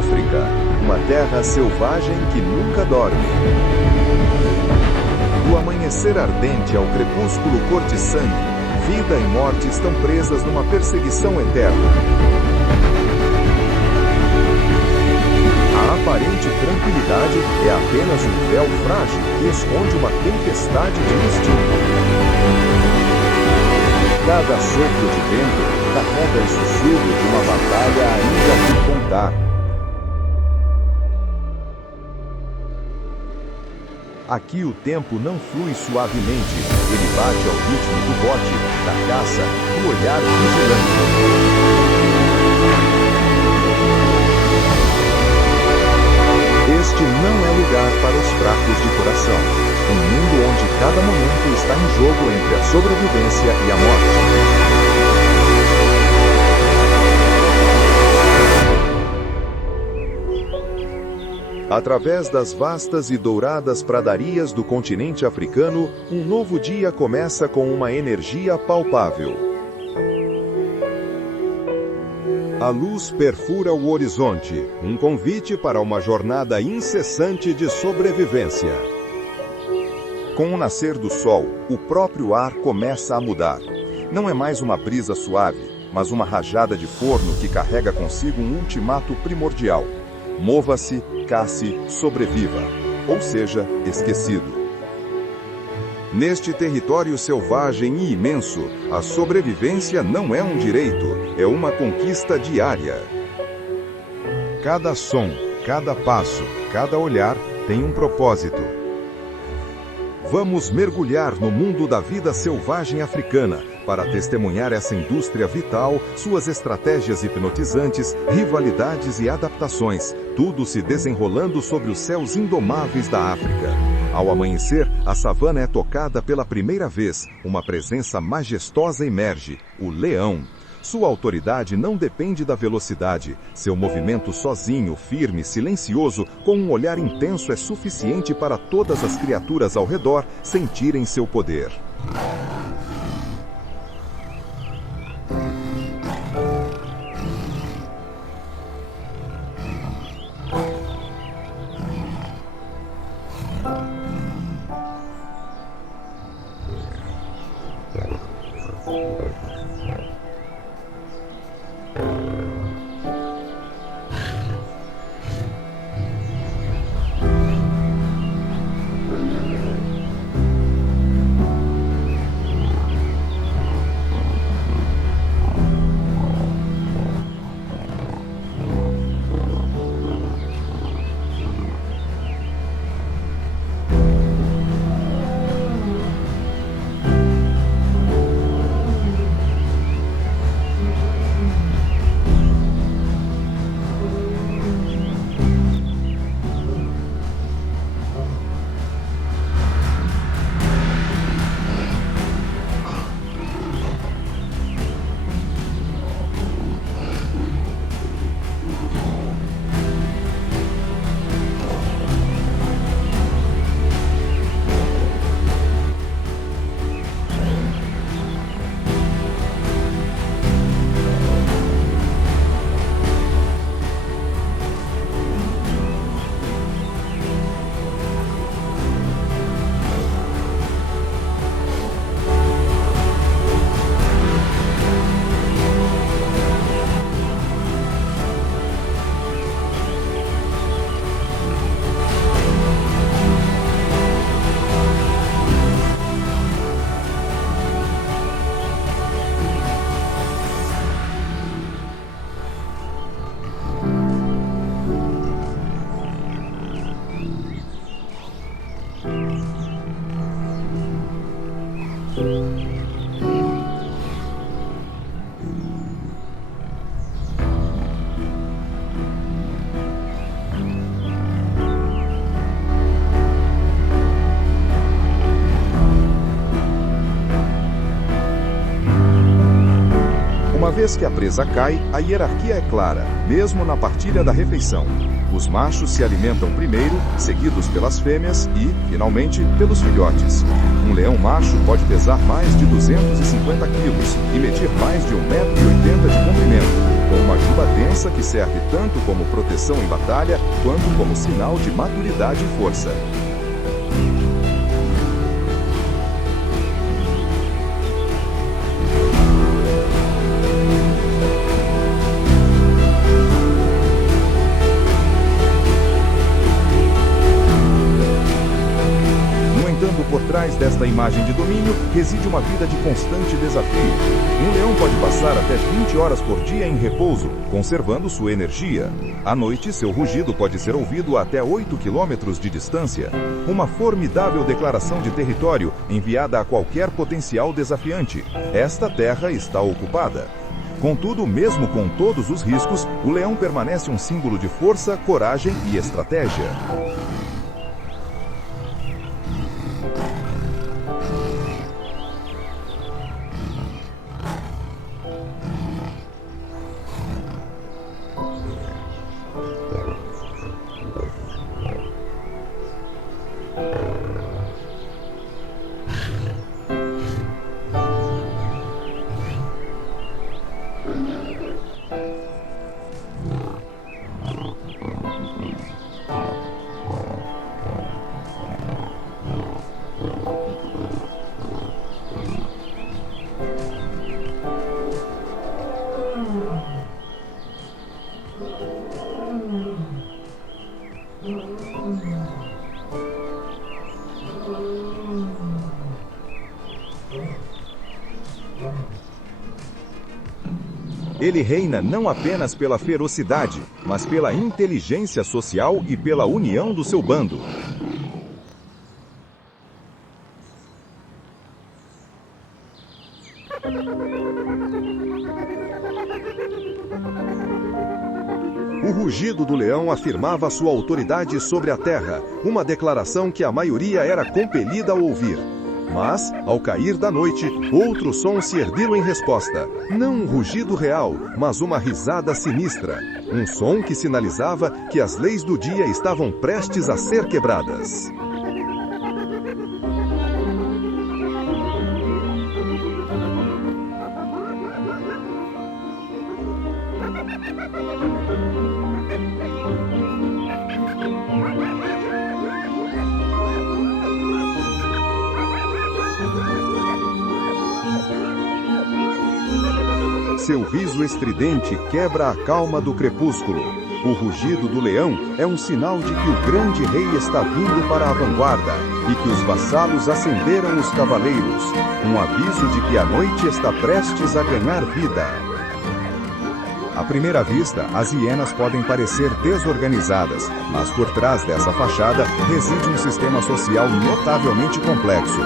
África, uma terra selvagem que nunca dorme. Do amanhecer ardente ao crepúsculo cor de sangue, vida e morte estão presas numa perseguição eterna. A aparente tranquilidade é apenas um véu frágil que esconde uma tempestade de instinto. Cada sopro de vento carrega o sussurro de uma batalha ainda por contar. Aqui o tempo não flui suavemente, ele bate ao ritmo do bote, da caça, do olhar vigilante. Este não é lugar para os fracos de coração. Um mundo onde cada momento está em jogo entre a sobrevivência e a morte. Através das vastas e douradas pradarias do continente africano, um novo dia começa com uma energia palpável. A luz perfura o horizonte, um convite para uma jornada incessante de sobrevivência. Com o nascer do sol, o próprio ar começa a mudar. Não é mais uma brisa suave, mas uma rajada de forno que carrega consigo um ultimato primordial. Mova-se, casse, sobreviva, ou seja, esquecido. Neste território selvagem e imenso, a sobrevivência não é um direito, é uma conquista diária. Cada som, cada passo, cada olhar tem um propósito. Vamos mergulhar no mundo da vida selvagem africana para testemunhar essa indústria vital, suas estratégias hipnotizantes, rivalidades e adaptações, tudo se desenrolando sobre os céus indomáveis da África. Ao amanhecer, a savana é tocada pela primeira vez, uma presença majestosa emerge, o leão. Sua autoridade não depende da velocidade. Seu movimento sozinho, firme, silencioso, com um olhar intenso é suficiente para todas as criaturas ao redor sentirem seu poder. Uma vez que a presa cai, a hierarquia é clara, mesmo na partilha da refeição. Os machos se alimentam primeiro, seguidos pelas fêmeas e, finalmente, pelos filhotes. Um leão macho pode pesar mais de 250 quilos e medir mais de 1,80 m de comprimento, com uma uma juba densa que serve tanto como proteção em batalha, quanto como sinal de maturidade e força. Por trás desta imagem de domínio, reside uma vida de constante desafio. Um leão pode passar até 20 horas por dia em repouso, conservando sua energia. À noite, seu rugido pode ser ouvido até 8 quilômetros de distância. Uma formidável declaração de território enviada a qualquer potencial desafiante. Esta terra está ocupada. Contudo, mesmo com todos os riscos, o leão permanece um símbolo de força, coragem e estratégia. Ele reina não apenas pela ferocidade, mas pela inteligência social e pela união do seu bando. O rugido do leão afirmava sua autoridade sobre a terra, uma declaração que a maioria era compelida a ouvir. Mas, ao cair da noite, outros sons se ergueram em resposta. Não um rugido real, mas uma risada sinistra. Um som que sinalizava que as leis do dia estavam prestes a ser quebradas. Seu riso estridente quebra a calma do crepúsculo. O rugido do leão é um sinal de que o grande rei está vindo para a vanguarda e que os vassalos acenderam os cavaleiros. Um aviso de que a noite está prestes a ganhar vida. À primeira vista, as hienas podem parecer desorganizadas, mas por trás dessa fachada reside um sistema social notavelmente complexo.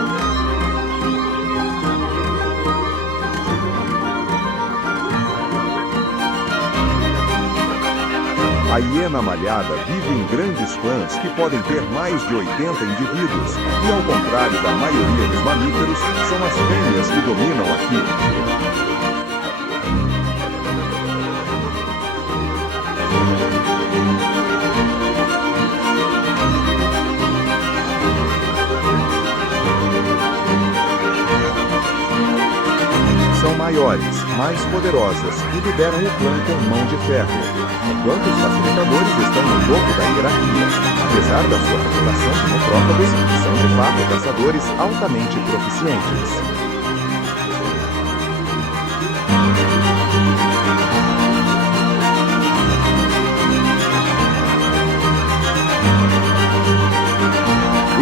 A hiena malhada vive em grandes clãs que podem ter mais de 80 indivíduos, e ao contrário da maioria dos mamíferos, são as fêmeas que dominam aqui. São maiores, mais poderosas e lideram o clã com mão de ferro, enquanto os facilitadores estão no topo da hierarquia. Apesar da sua reputação como prófagos, são de fato caçadores altamente proficientes.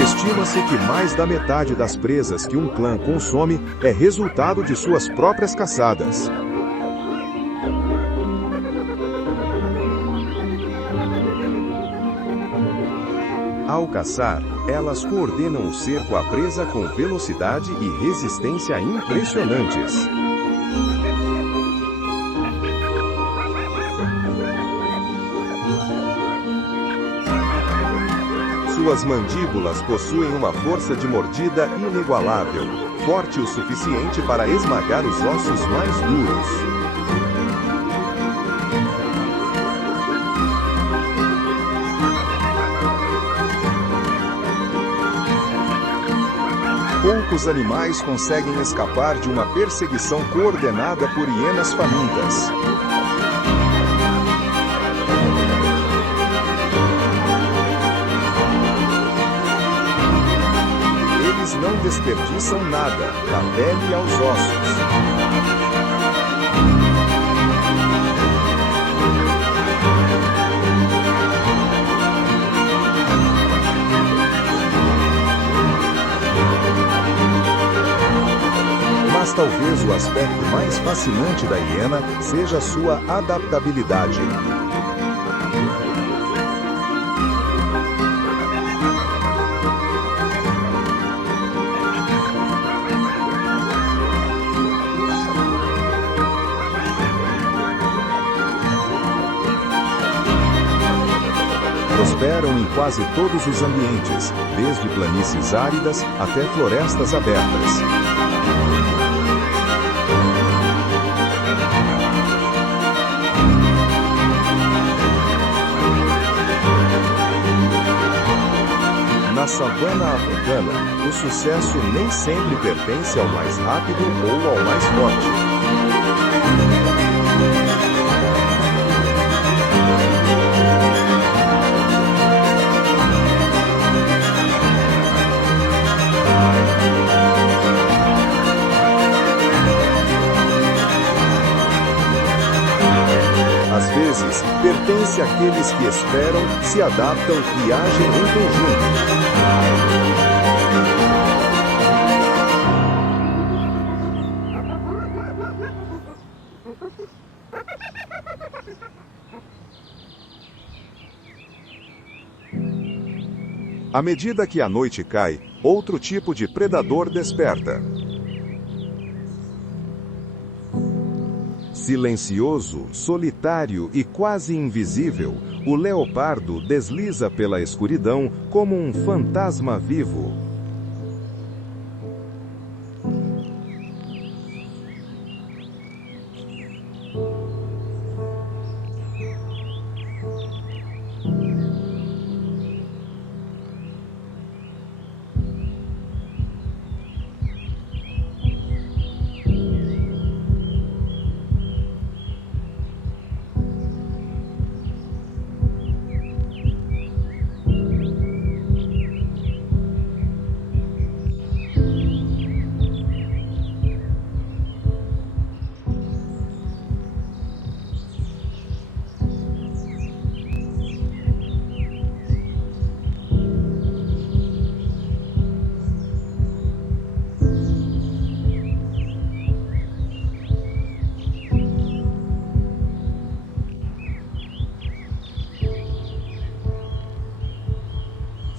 Estima-se que mais da metade das presas que um clã consome é resultado de suas próprias caçadas. Ao caçar, elas coordenam o cerco à presa com velocidade e resistência impressionantes. Suas mandíbulas possuem uma força de mordida inigualável, forte o suficiente para esmagar os ossos mais duros. Poucos animais conseguem escapar de uma perseguição coordenada por hienas famintas. Eles não desperdiçam nada, da pele aos ossos. Mas talvez o aspecto mais fascinante da hiena seja sua adaptabilidade. Prosperam em quase todos os ambientes, desde planícies áridas até florestas abertas. Na savana africana, o sucesso nem sempre pertence ao mais rápido ou ao mais forte. Às vezes, pertence àqueles que esperam, se adaptam e agem em conjunto. À medida que a noite cai, outro tipo de predador desperta. Silencioso, solitário e quase invisível, o leopardo desliza pela escuridão como um fantasma vivo.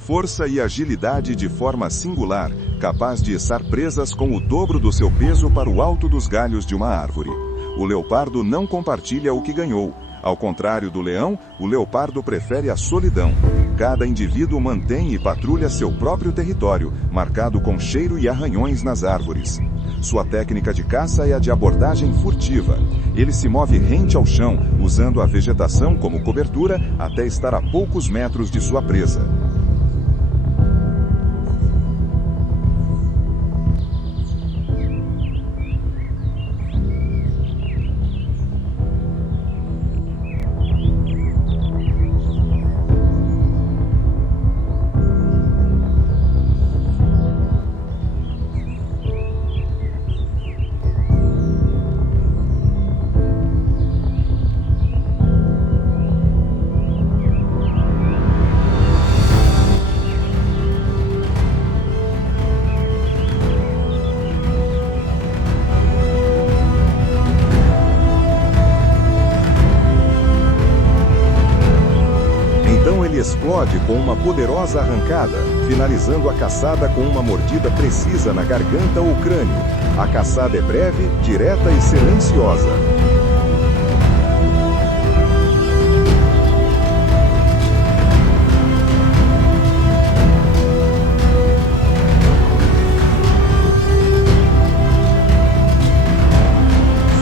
Força e agilidade de forma singular, capaz de içar presas com o dobro do seu peso para o alto dos galhos de uma árvore. O leopardo não compartilha o que ganhou. Ao contrário do leão, o leopardo prefere a solidão. Cada indivíduo mantém e patrulha seu próprio território, marcado com cheiro e arranhões nas árvores. Sua técnica de caça é a de abordagem furtiva. Ele se move rente ao chão, usando a vegetação como cobertura, até estar a poucos metros de sua presa. Explode com uma poderosa arrancada, finalizando a caçada com uma mordida precisa na garganta ou crânio. A caçada é breve, direta e silenciosa.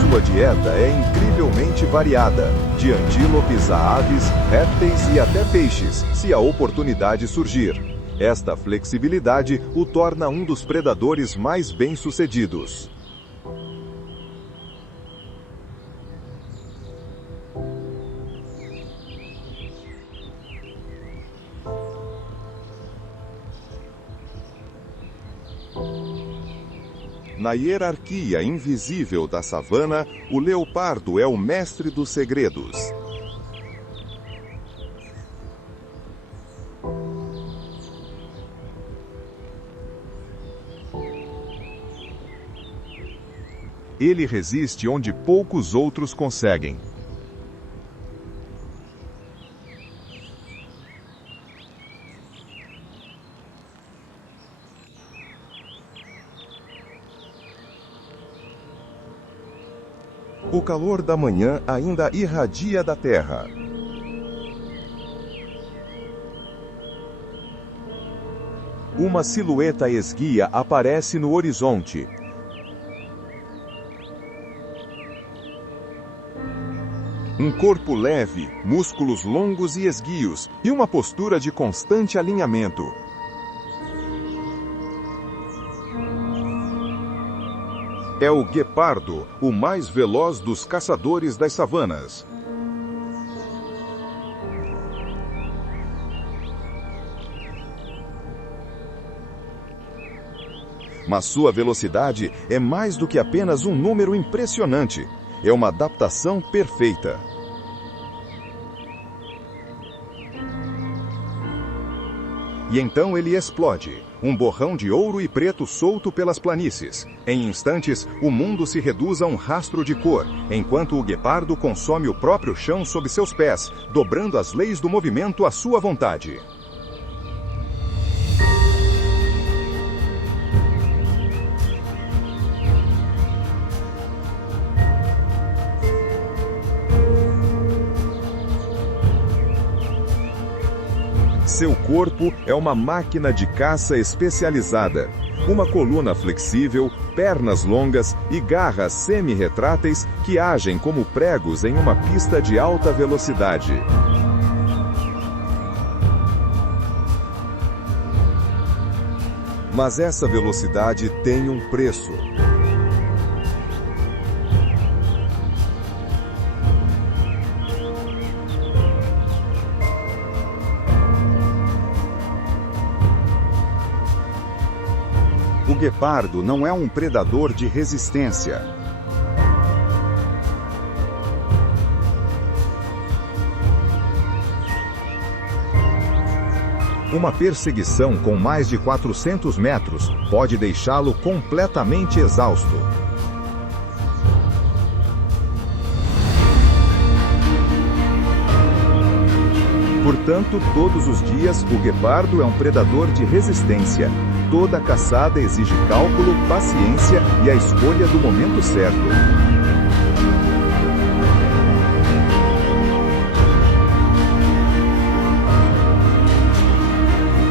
Sua dieta é incrivelmente variada, de antílopes a aves, répteis e até peixes, se a oportunidade surgir. Esta flexibilidade o torna um dos predadores mais bem-sucedidos. Na hierarquia invisível da savana, o leopardo é o mestre dos segredos. Ele resiste onde poucos outros conseguem. O calor da manhã ainda irradia da terra. Uma silhueta esguia aparece no horizonte. Um corpo leve, músculos longos e esguios, e uma postura de constante alinhamento. É o guepardo, o mais veloz dos caçadores das savanas. Mas sua velocidade é mais do que apenas um número impressionante. É uma adaptação perfeita. E então ele explode, um borrão de ouro e preto solto pelas planícies. Em instantes, o mundo se reduz a um rastro de cor, enquanto o guepardo consome o próprio chão sob seus pés, dobrando as leis do movimento à sua vontade. Seu corpo é uma máquina de caça especializada. Uma coluna flexível, pernas longas e garras semi-retráteis que agem como pregos em uma pista de alta velocidade. Mas essa velocidade tem um preço. O guepardo não é um predador de resistência. Uma perseguição com mais de 400 metros pode deixá-lo completamente exausto. Portanto, todos os dias, o guepardo é um predador de resistência. Toda caçada exige cálculo, paciência e a escolha do momento certo.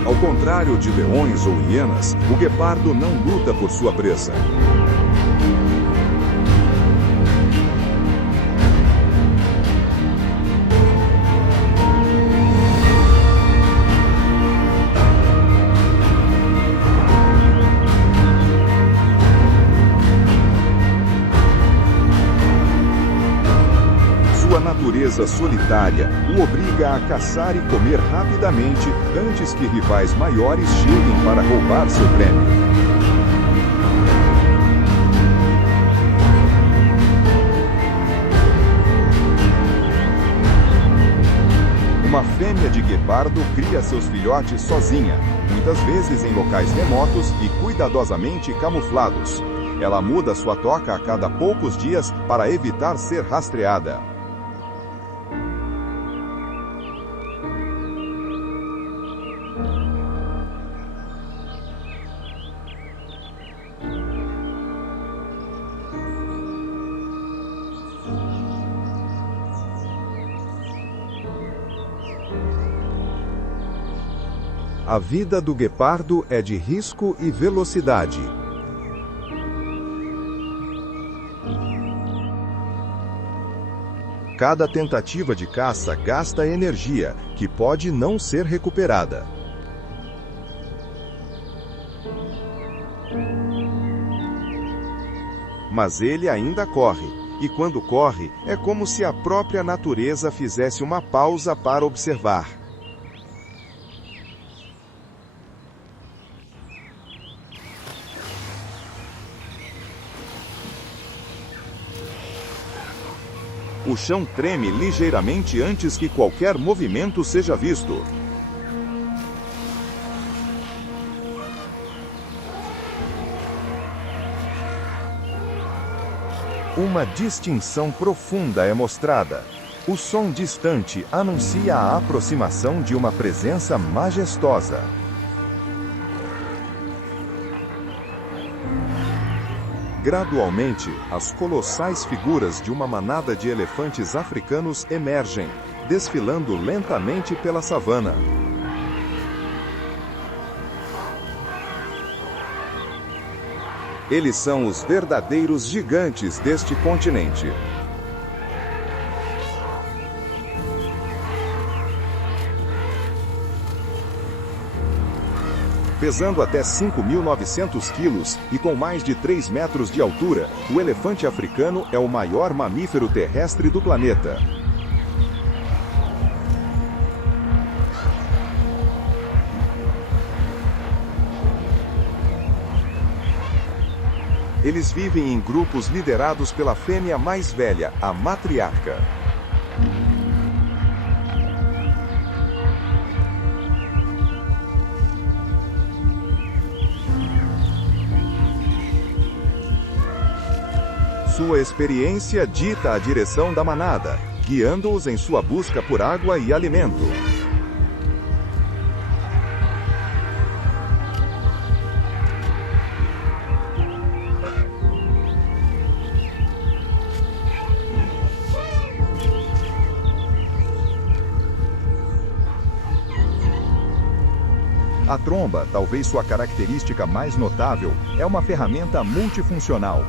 Ao contrário de leões ou hienas, o guepardo não luta por sua presa. Sua natureza solitária o obriga a caçar e comer rapidamente antes que rivais maiores cheguem para roubar seu prêmio. Uma fêmea de guepardo cria seus filhotes sozinha, muitas vezes em locais remotos e cuidadosamente camuflados. Ela muda sua toca a cada poucos dias para evitar ser rastreada. A vida do guepardo é de risco e velocidade. Cada tentativa de caça gasta energia, que pode não ser recuperada. Mas ele ainda corre, e quando corre, é como se a própria natureza fizesse uma pausa para observar. O chão treme ligeiramente antes que qualquer movimento seja visto. Uma distinção profunda é mostrada. O som distante anuncia a aproximação de uma presença majestosa. Gradualmente, as colossais figuras de uma manada de elefantes africanos emergem, desfilando lentamente pela savana. Eles são os verdadeiros gigantes deste continente. Pesando até 5.900 quilos e com mais de 3 metros de altura, o elefante africano é o maior mamífero terrestre do planeta. Eles vivem em grupos liderados pela fêmea mais velha, a matriarca. Sua experiência dita a direção da manada, guiando-os em sua busca por água e alimento. A tromba, talvez sua característica mais notável, é uma ferramenta multifuncional.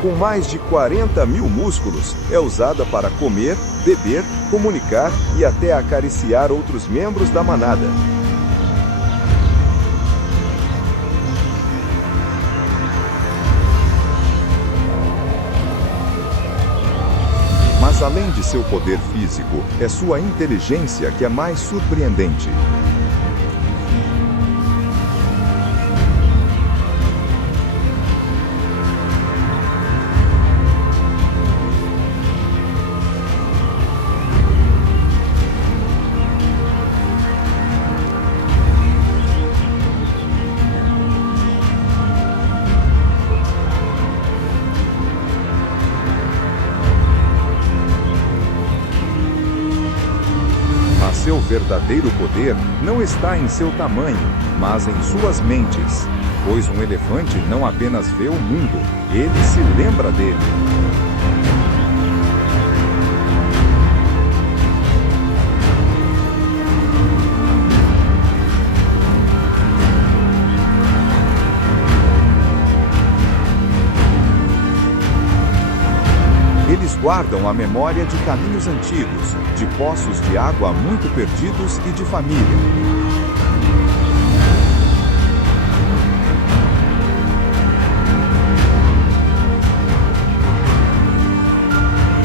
Com mais de 40 mil músculos, é usada para comer, beber, comunicar e até acariciar outros membros da manada. Mas além de seu poder físico, é sua inteligência que é mais surpreendente. Seu verdadeiro poder não está em seu tamanho, mas em suas mentes. Pois um elefante não apenas vê o mundo, ele se lembra dele. Eles guardam a memória de caminhos antigos, de poços de água muito perdidos e de família.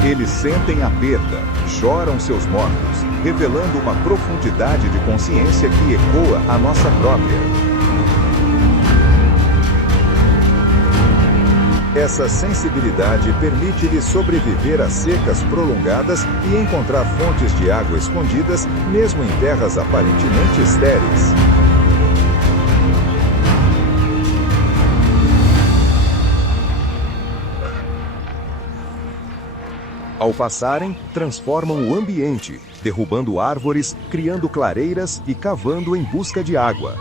Eles sentem a perda, choram seus mortos, revelando uma profundidade de consciência que ecoa a nossa própria. Essa sensibilidade permite-lhe sobreviver a secas prolongadas e encontrar fontes de água escondidas, mesmo em terras aparentemente estéreis. Ao passarem, transformam o ambiente, derrubando árvores, criando clareiras e cavando em busca de água.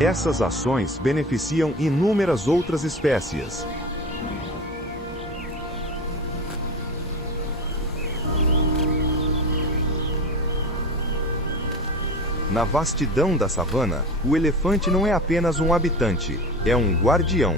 Essas ações beneficiam inúmeras outras espécies. Na vastidão da savana, o elefante não é apenas um habitante, é um guardião.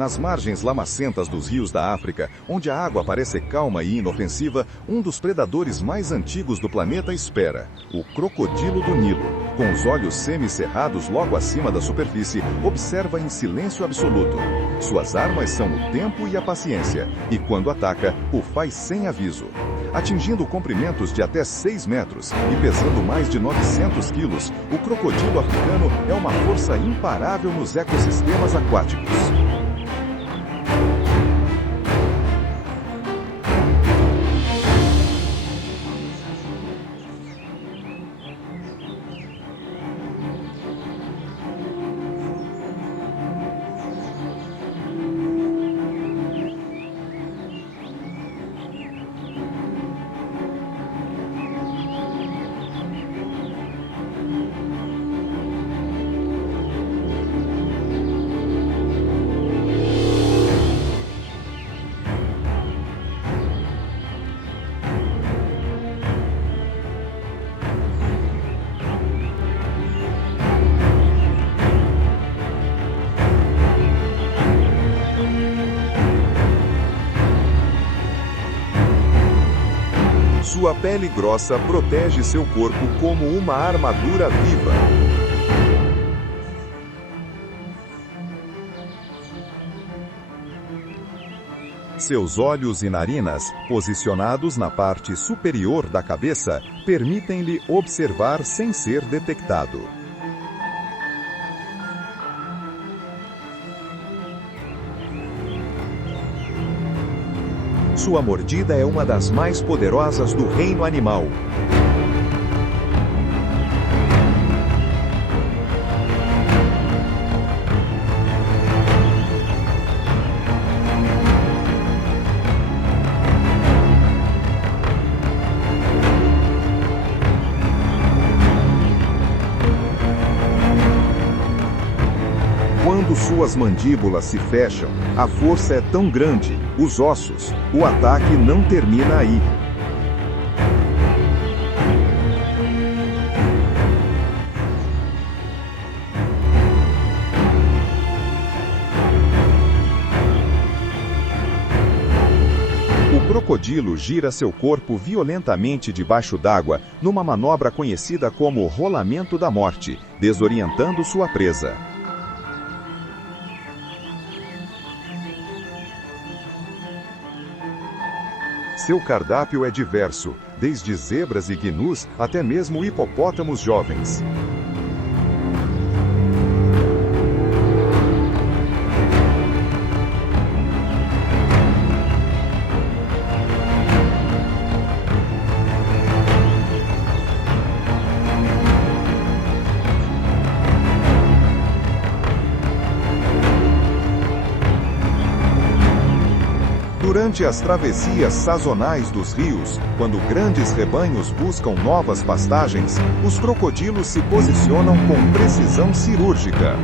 Nas margens lamacentas dos rios da África, onde a água parece calma e inofensiva, um dos predadores mais antigos do planeta espera: o crocodilo do Nilo. Com os olhos semicerrados logo acima da superfície, observa em silêncio absoluto. Suas armas são o tempo e a paciência, e quando ataca, o faz sem aviso. Atingindo comprimentos de até 6 metros e pesando mais de 900 quilos, o crocodilo africano é uma força imparável nos ecossistemas aquáticos. Sua pele grossa protege seu corpo como uma armadura viva. Seus olhos e narinas, posicionados na parte superior da cabeça, permitem-lhe observar sem ser detectado. Sua mordida é uma das mais poderosas do reino animal. Quando suas mandíbulas se fecham, a força é tão grande, os ossos, o ataque não termina aí. O crocodilo gira seu corpo violentamente debaixo d'água numa manobra conhecida como rolamento da morte, desorientando sua presa. Seu cardápio é diverso, desde zebras e gnus até mesmo hipopótamos jovens. Durante as travessias sazonais dos rios, quando grandes rebanhos buscam novas pastagens, os crocodilos se posicionam com precisão cirúrgica.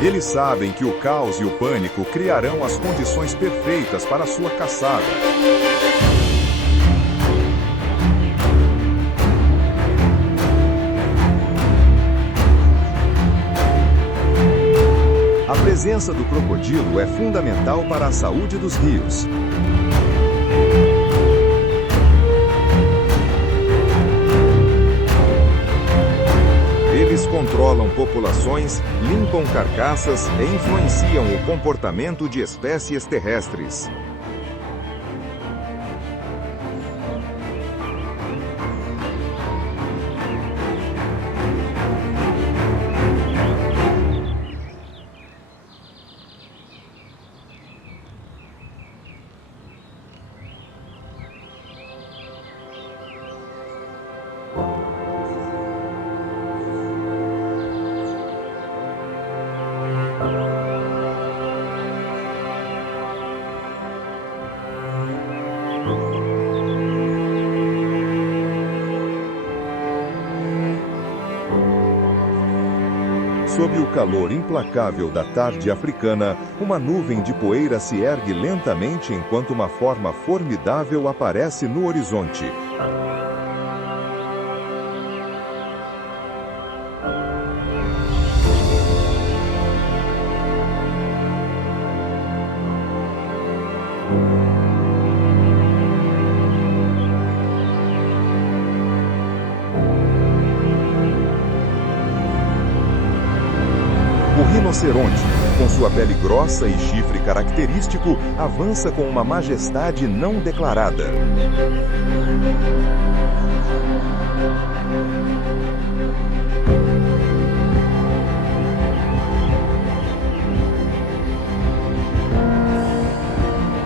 Eles sabem que o caos e o pânico criarão as condições perfeitas para sua caçada. A presença do crocodilo é fundamental para a saúde dos rios. Eles controlam populações, limpam carcaças e influenciam o comportamento de espécies terrestres. Sob o calor implacável da tarde africana, uma nuvem de poeira se ergue lentamente enquanto uma forma formidável aparece no horizonte. O rinoceronte, com sua pele grossa e chifre característico, avança com uma majestade não declarada.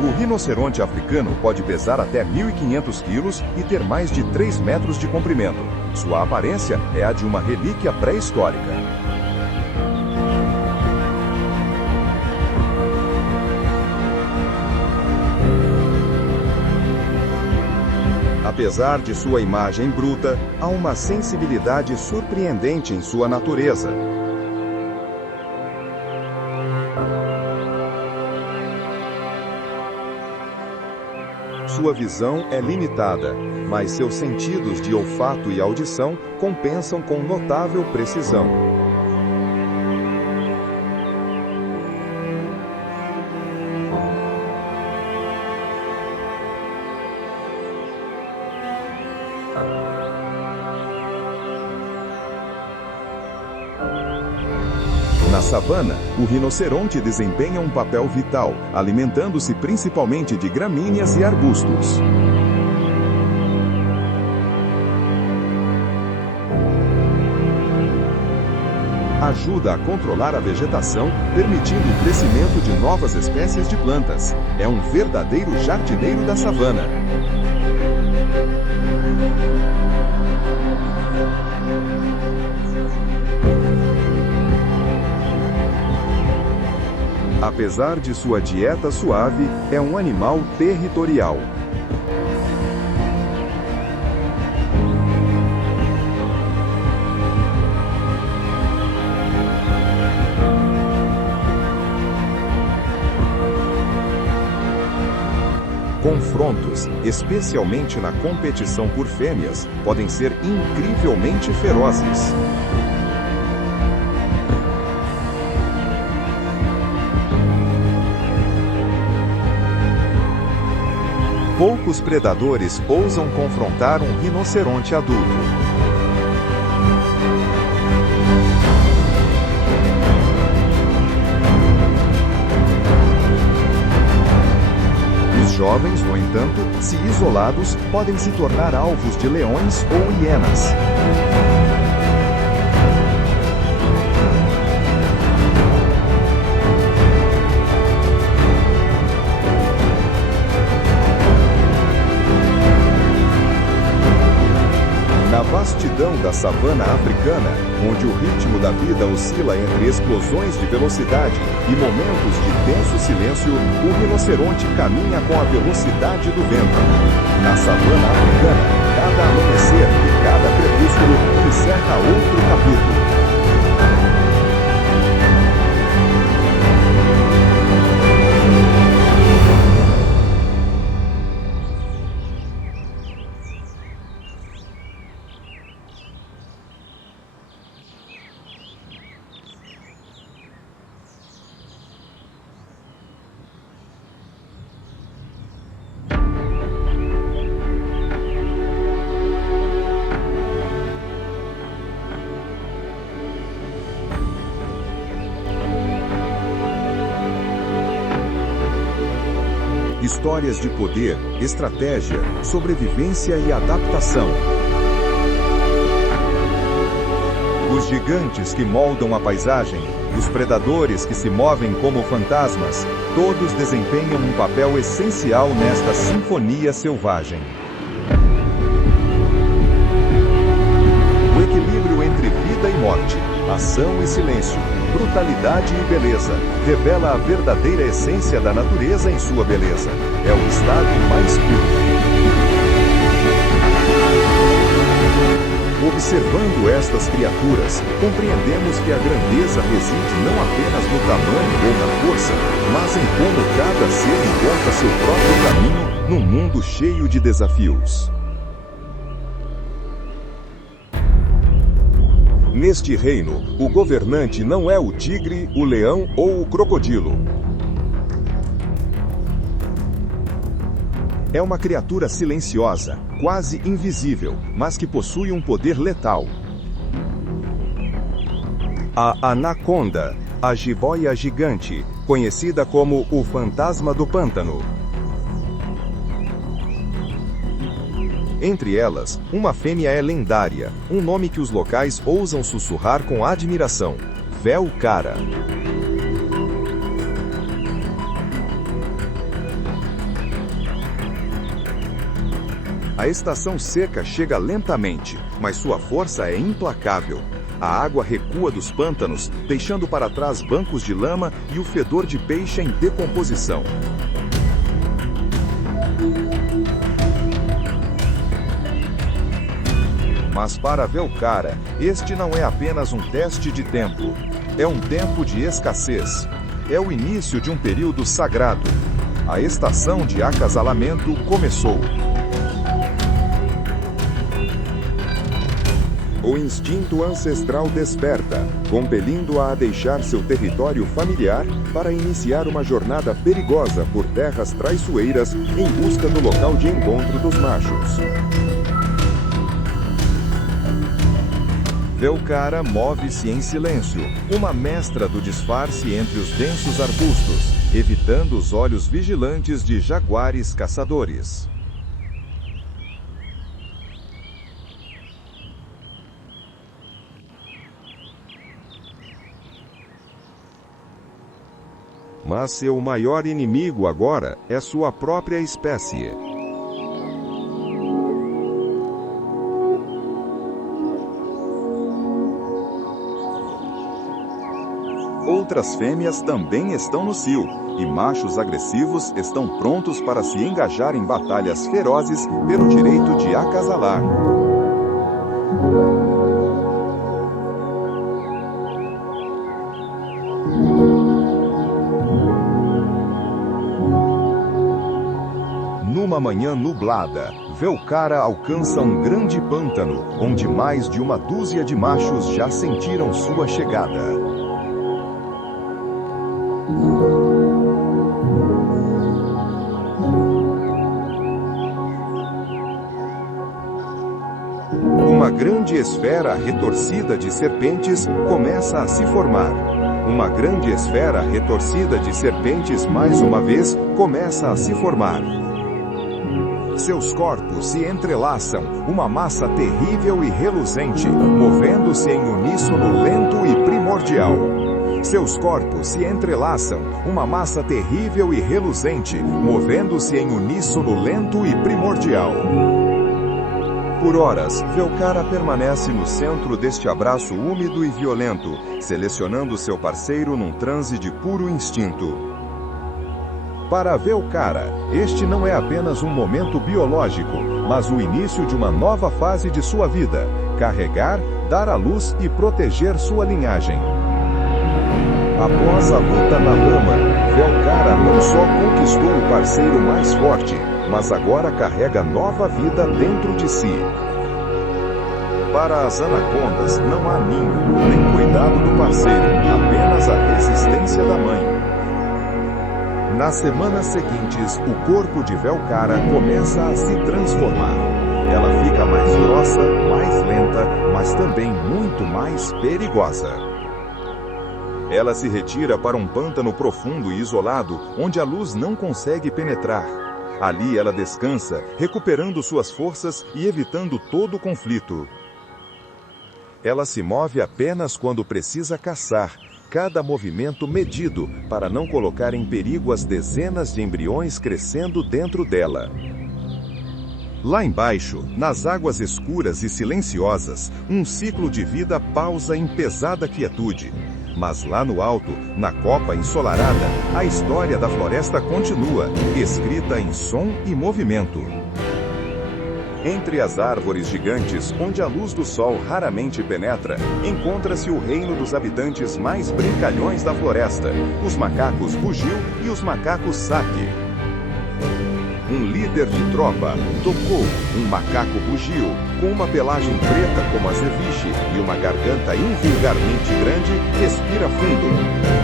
O rinoceronte africano pode pesar até 1.500 quilos e ter mais de 3 metros de comprimento. Sua aparência é a de uma relíquia pré-histórica. Apesar de sua imagem bruta, há uma sensibilidade surpreendente em sua natureza. Sua visão é limitada, mas seus sentidos de olfato e audição compensam com notável precisão. Na savana, o rinoceronte desempenha um papel vital, alimentando-se principalmente de gramíneas e arbustos. Ajuda a controlar a vegetação, permitindo o crescimento de novas espécies de plantas. É um verdadeiro jardineiro da savana. Apesar de sua dieta suave, é um animal territorial. Confrontos, especialmente na competição por fêmeas, podem ser incrivelmente ferozes. Poucos predadores ousam confrontar um rinoceronte adulto. Os jovens, no entanto, se isolados, podem se tornar alvos de leões ou hienas. Na vastidão da savana africana, onde o ritmo da vida oscila entre explosões de velocidade e momentos de tenso silêncio, o rinoceronte caminha com a velocidade do vento. Na savana africana, cada amanhecer e cada crepúsculo encerra outro capítulo. Histórias de poder, estratégia, sobrevivência e adaptação. Os gigantes que moldam a paisagem, os predadores que se movem como fantasmas, todos desempenham um papel essencial nesta sinfonia selvagem. O equilíbrio entre vida e morte, ação e silêncio, brutalidade e beleza, revela a verdadeira essência da natureza em sua beleza. É o estado mais puro. O Observando estas criaturas, compreendemos que a grandeza reside não apenas no tamanho ou na força, mas em como cada ser encontra seu próprio caminho num mundo cheio de desafios. Neste reino, o governante não é o tigre, o leão ou o crocodilo. É uma criatura silenciosa, quase invisível, mas que possui um poder letal. A anaconda, a jiboia gigante, conhecida como o fantasma do pântano. Entre elas, uma fêmea é lendária, um nome que os locais ousam sussurrar com admiração: Velcara. A estação seca chega lentamente, mas sua força é implacável. A água recua dos pântanos, deixando para trás bancos de lama e o fedor de peixe em decomposição. Mas para Velcara, este não é apenas um teste de tempo. É um tempo de escassez. É o início de um período sagrado. A estação de acasalamento começou. O instinto ancestral desperta, compelindo-a a deixar seu território familiar para iniciar uma jornada perigosa por terras traiçoeiras em busca do local de encontro dos machos. Velcara move-se em silêncio, uma mestra do disfarce entre os densos arbustos, evitando os olhos vigilantes de jaguares caçadores. Mas seu maior inimigo agora é sua própria espécie. Outras fêmeas também estão no cio, e machos agressivos estão prontos para se engajar em batalhas ferozes pelo direito de acasalar. Numa manhã nublada, Velcara alcança um grande pântano, onde mais de uma dúzia de machos já sentiram sua chegada. Uma grande esfera retorcida de serpentes começa a se formar. Uma grande esfera retorcida de serpentes mais uma vez começa a se formar. Seus corpos se entrelaçam, uma massa terrível e reluzente, movendo-se em uníssono lento e primordial. Seus corpos se entrelaçam, uma massa terrível e reluzente, movendo-se em uníssono lento e primordial. Por horas, Velcara permanece no centro deste abraço úmido e violento, selecionando seu parceiro num transe de puro instinto. Para Velcara, este não é apenas um momento biológico, mas o início de uma nova fase de sua vida: carregar, dar à luz e proteger sua linhagem. Após a luta na lama, Velcara não só conquistou o parceiro mais forte, mas agora carrega nova vida dentro de si. Para as anacondas não há ninho, nem cuidado do parceiro, apenas a resistência da mãe. Nas semanas seguintes, o corpo de Velcara começa a se transformar. Ela fica mais grossa, mais lenta, mas também muito mais perigosa. Ela se retira para um pântano profundo e isolado, onde a luz não consegue penetrar. Ali ela descansa, recuperando suas forças e evitando todo conflito. Ela se move apenas quando precisa caçar, cada movimento medido para não colocar em perigo as dezenas de embriões crescendo dentro dela. Lá embaixo, nas águas escuras e silenciosas, um ciclo de vida pausa em pesada quietude. Mas lá no alto, na copa ensolarada, a história da floresta continua, escrita em som e movimento. Entre as árvores gigantes, onde a luz do sol raramente penetra, encontra-se o reino dos habitantes mais brincalhões da floresta, os macacos bugio e os macacos saque. Um líder de tropa, Tocou, um macaco bugio, com uma pelagem preta como a ceviche e uma garganta invulgarmente grande, respira fundo.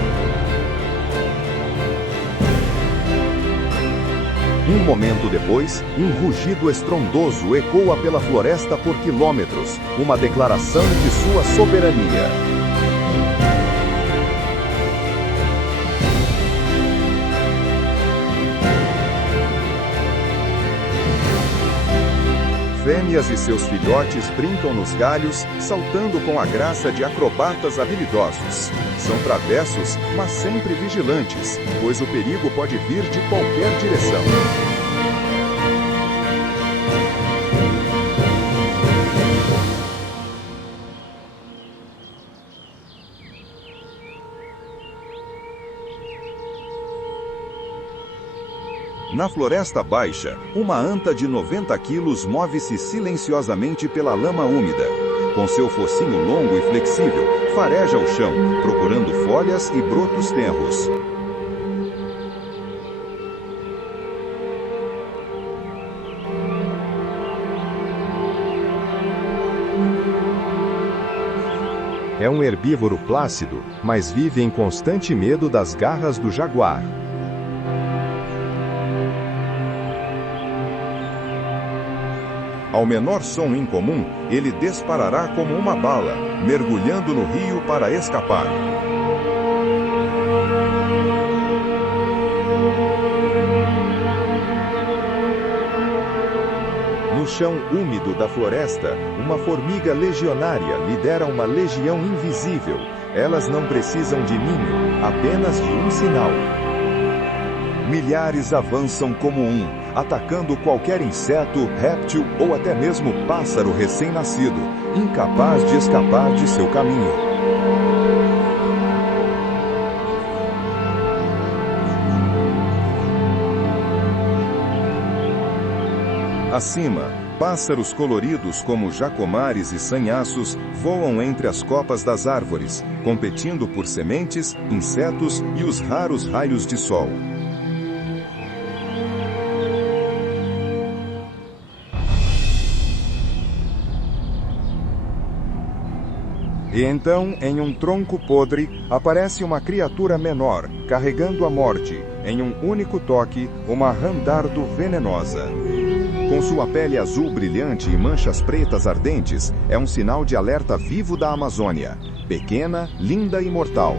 Um momento depois, um rugido estrondoso ecoa pela floresta por quilômetros, uma declaração de sua soberania. Fêmeas e seus filhotes brincam nos galhos, saltando com a graça de acrobatas habilidosos. São travessos, mas sempre vigilantes, pois o perigo pode vir de qualquer direção. Na Floresta Baixa, uma anta de 90 quilos move-se silenciosamente pela lama úmida. Com seu focinho longo e flexível, fareja o chão, procurando folhas e brotos tenros. É um herbívoro plácido, mas vive em constante medo das garras do jaguar. Ao menor som incomum, ele disparará como uma bala, mergulhando no rio para escapar. No chão úmido da floresta, uma formiga legionária lidera uma legião invisível. Elas não precisam de ninho, apenas de um sinal. Milhares avançam como um, atacando qualquer inseto, réptil ou até mesmo pássaro recém-nascido, incapaz de escapar de seu caminho. Acima, pássaros coloridos como jacomares e sanhaços voam entre as copas das árvores, competindo por sementes, insetos e os raros raios de sol. E então, em um tronco podre, aparece uma criatura menor, carregando a morte, em um único toque, uma randardo venenosa. Com sua pele azul brilhante e manchas pretas ardentes, é um sinal de alerta vivo da Amazônia. Pequena, linda e mortal.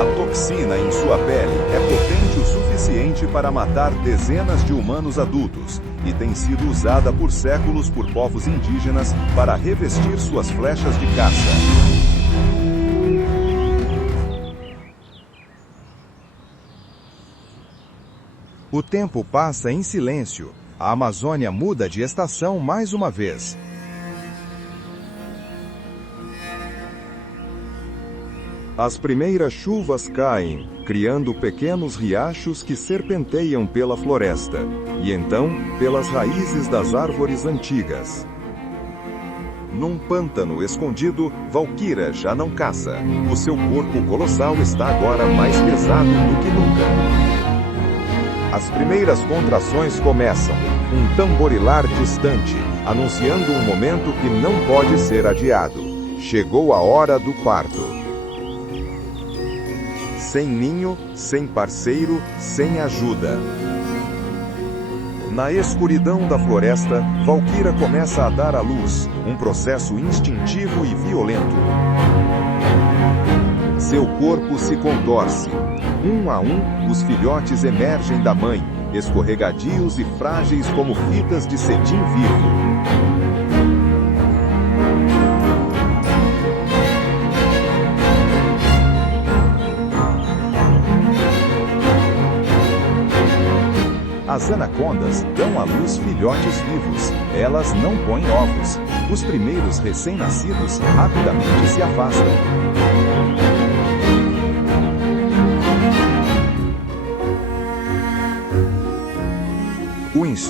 A toxina em sua pele é potente o suficiente para matar dezenas de humanos adultos e tem sido usada por séculos por povos indígenas para revestir suas flechas de caça. O tempo passa em silêncio. A Amazônia muda de estação mais uma vez. As primeiras chuvas caem, criando pequenos riachos que serpenteiam pela floresta, e então pelas raízes das árvores antigas. Num pântano escondido, Valquíria já não caça. O seu corpo colossal está agora mais pesado do que nunca. As primeiras contrações começam, um tamborilar distante, anunciando um momento que não pode ser adiado. Chegou a hora do parto. Sem ninho, sem parceiro, sem ajuda. Na escuridão da floresta, Valquíria começa a dar à luz, um processo instintivo e violento. Seu corpo se contorce. Um a um, os filhotes emergem da mãe, escorregadios e frágeis como fitas de cetim vivo. As anacondas dão à luz filhotes vivos. Elas não põem ovos. Os primeiros recém-nascidos rapidamente se afastam.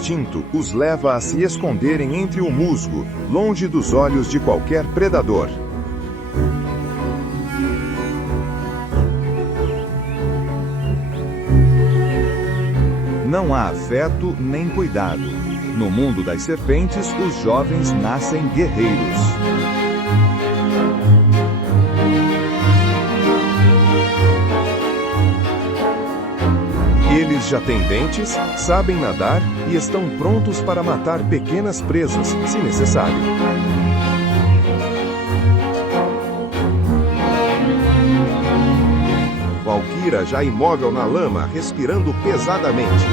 instinto os leva a se esconderem entre o musgo, longe dos olhos de qualquer predador. Não há afeto nem cuidado. No mundo das serpentes, os jovens nascem guerreiros. Eles já têm dentes, sabem nadar e estão prontos para matar pequenas presas, se necessário. Valquíria já imóvel na lama, respirando pesadamente.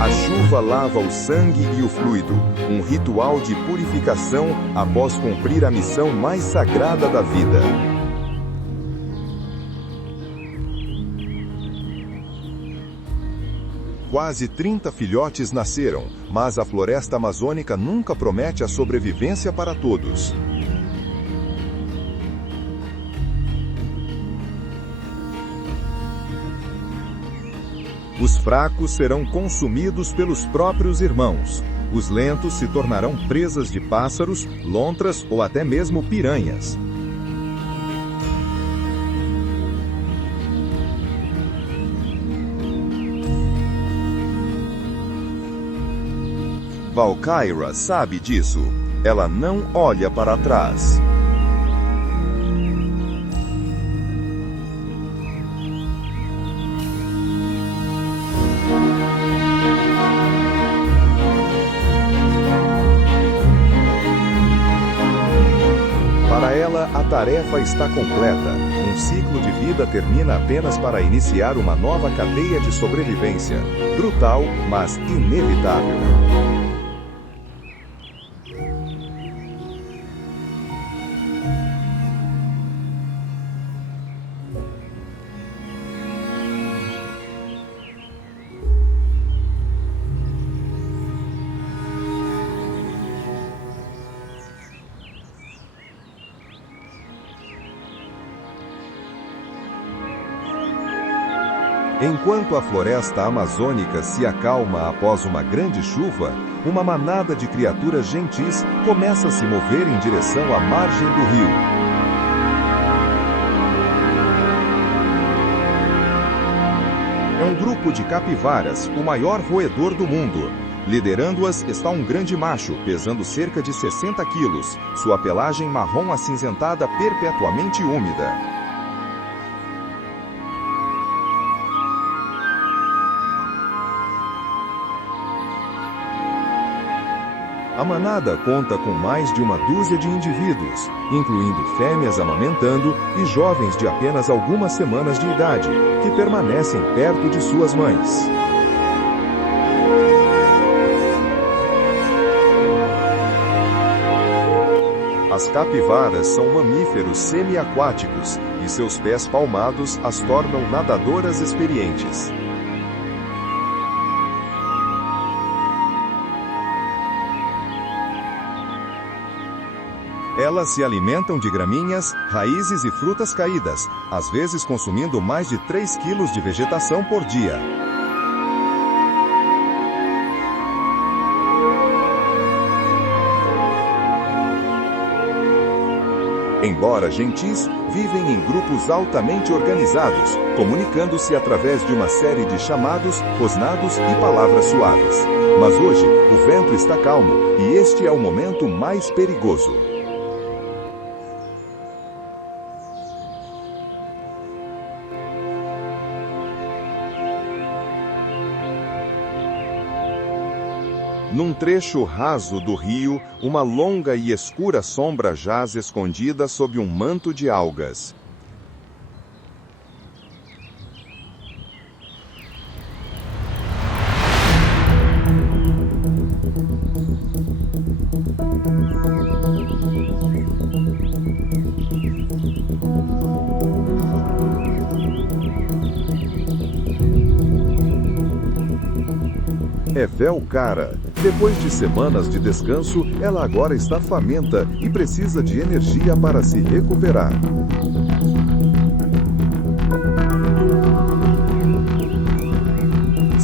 A chuva lava o sangue e o fluido, um ritual de purificação após cumprir a missão mais sagrada da vida. Quase 30 filhotes nasceram, mas a floresta amazônica nunca promete a sobrevivência para todos. Os fracos serão consumidos pelos próprios irmãos. Os lentos se tornarão presas de pássaros, lontras ou até mesmo piranhas. Valquíria sabe disso. Ela não olha para trás. Para ela, a tarefa está completa. Um ciclo de vida termina apenas para iniciar uma nova cadeia de sobrevivência. Brutal, mas inevitável. Enquanto a floresta amazônica se acalma após uma grande chuva, uma manada de criaturas gentis começa a se mover em direção à margem do rio. É um grupo de capivaras, o maior roedor do mundo. Liderando-as está um grande macho, pesando cerca de 60 quilos, sua pelagem marrom acinzentada perpetuamente úmida. A manada conta com mais de uma dúzia de indivíduos, incluindo fêmeas amamentando e jovens de apenas algumas semanas de idade, que permanecem perto de suas mães. As capivaras são mamíferos semi-aquáticos, e seus pés palmados as tornam nadadoras experientes. Elas se alimentam de graminhas, raízes e frutas caídas, às vezes consumindo mais de 3 quilos de vegetação por dia. Embora gentis, vivem em grupos altamente organizados, comunicando-se através de uma série de chamados, rosnados e palavras suaves. Mas hoje, o vento está calmo, e este é o momento mais perigoso. Num trecho raso do rio, uma longa e escura sombra jaz escondida sob um manto de algas. É Valquíria. Depois de semanas de descanso, ela agora está faminta e precisa de energia para se recuperar.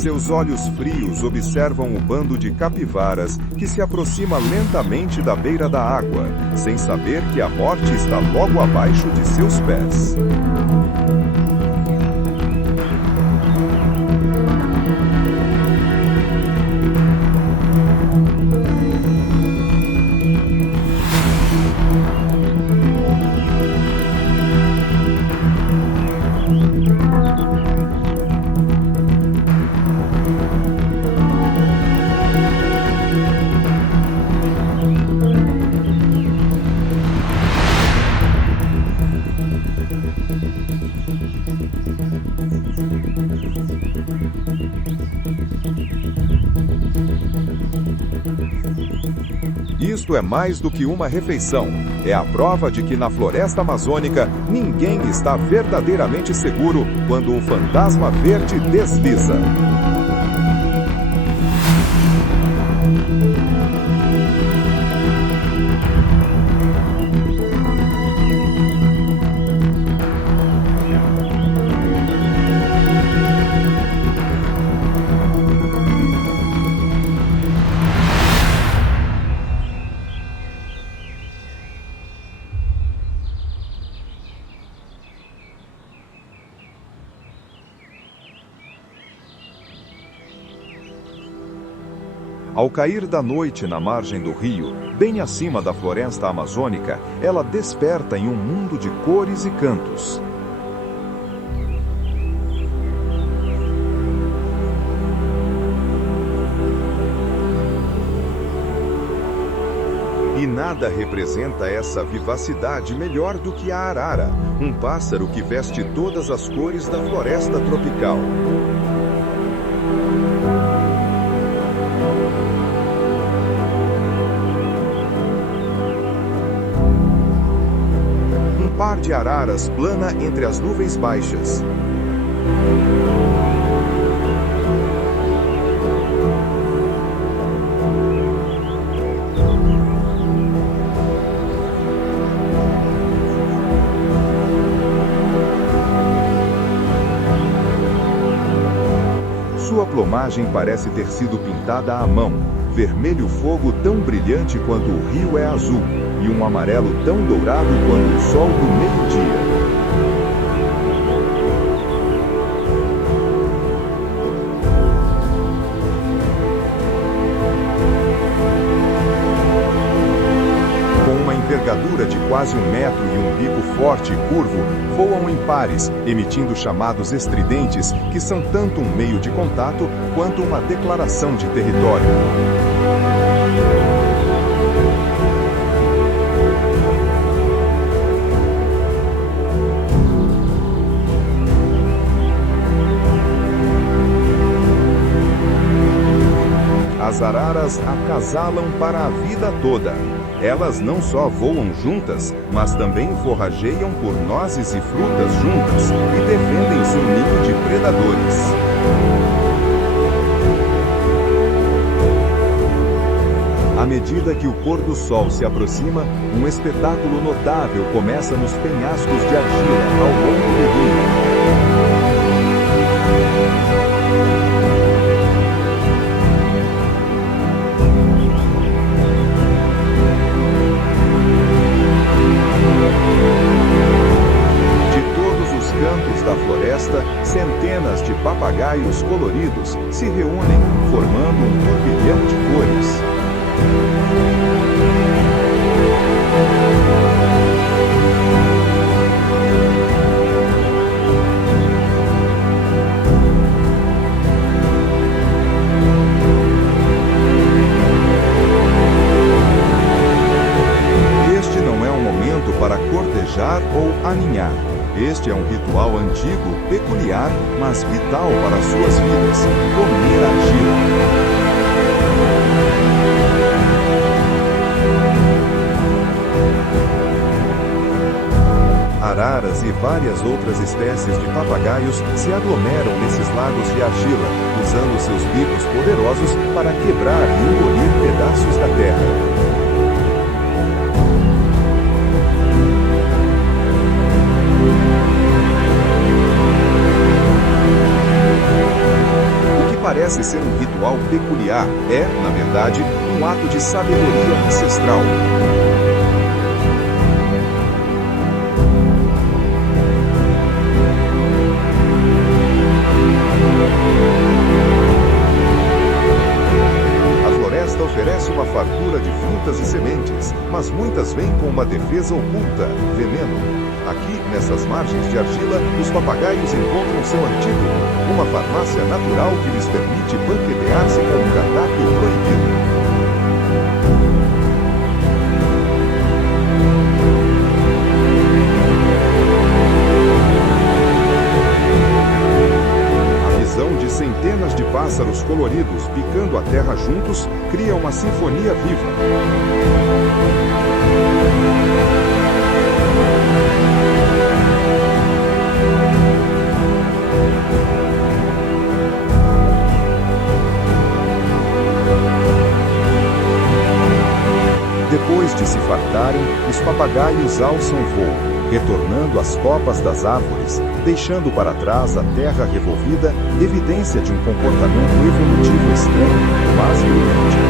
Seus olhos frios observam o bando de capivaras que se aproxima lentamente da beira da água, sem saber que a morte está logo abaixo de seus pés. Isto é mais do que uma refeição. É a prova de que na floresta amazônica ninguém está verdadeiramente seguro quando um fantasma verde desliza. Ao cair da noite na margem do rio, bem acima da floresta amazônica, ela desperta em um mundo de cores e cantos. E nada representa essa vivacidade melhor do que a arara, um pássaro que veste todas as cores da floresta tropical. Um par de araras plana entre as nuvens baixas. Sua plumagem parece ter sido pintada à mão, vermelho fogo tão brilhante quanto o rio é azul, e um amarelo tão dourado quanto o sol do meio-dia. Envergadura de quase 1 metro e um bico forte e curvo, voam em pares, emitindo chamados estridentes que são tanto um meio de contato quanto uma declaração de território. As araras acasalam para a vida toda. Elas não só voam juntas, mas também forrageiam por nozes e frutas juntas e defendem seu ninho de predadores. À medida que o pôr do sol se aproxima, um espetáculo notável começa nos penhascos de argila ao longo do rio. Da floresta, centenas de papagaios coloridos se reúnem, formando um turbilhão de cores. Este não é um momento para cortejar ou aninhar. Este é um ritual antigo, peculiar, mas vital para suas vidas: comer argila. Araras e várias outras espécies de papagaios se aglomeram nesses lagos de argila, usando seus bicos poderosos para quebrar e engolir pedaços da terra. parece ser um ritual peculiar, é, na verdade, um ato de sabedoria ancestral. Oferece uma fartura de frutas e sementes, mas muitas vêm com uma defesa oculta, veneno. Aqui, nessas margens de argila, os papagaios encontram seu antídoto, uma farmácia natural que lhes permite banquetear-se com um cardápio proibido. Centenas de pássaros coloridos picando a terra juntos cria uma sinfonia viva. Depois de se fartarem, os papagaios alçam voo, retornando às copas das árvores, deixando para trás a terra revolvida, evidência de um comportamento evolutivo estranho, mas brilhante.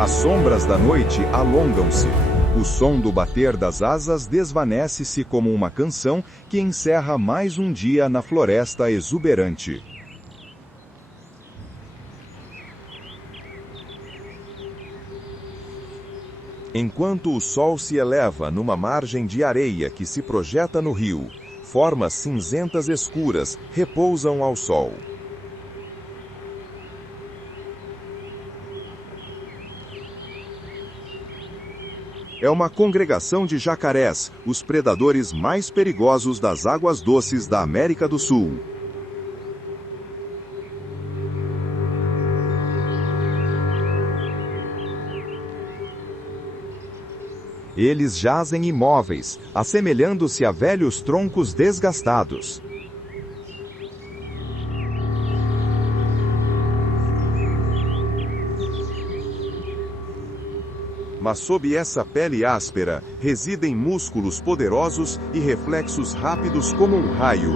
As sombras da noite alongam-se. O som do bater das asas desvanece-se como uma canção que encerra mais um dia na floresta exuberante. Enquanto o sol se eleva numa margem de areia que se projeta no rio, formas cinzentas escuras repousam ao sol. É uma congregação de jacarés, os predadores mais perigosos das águas doces da América do Sul. Eles jazem imóveis, assemelhando-se a velhos troncos desgastados. Mas sob essa pele áspera, residem músculos poderosos e reflexos rápidos como um raio.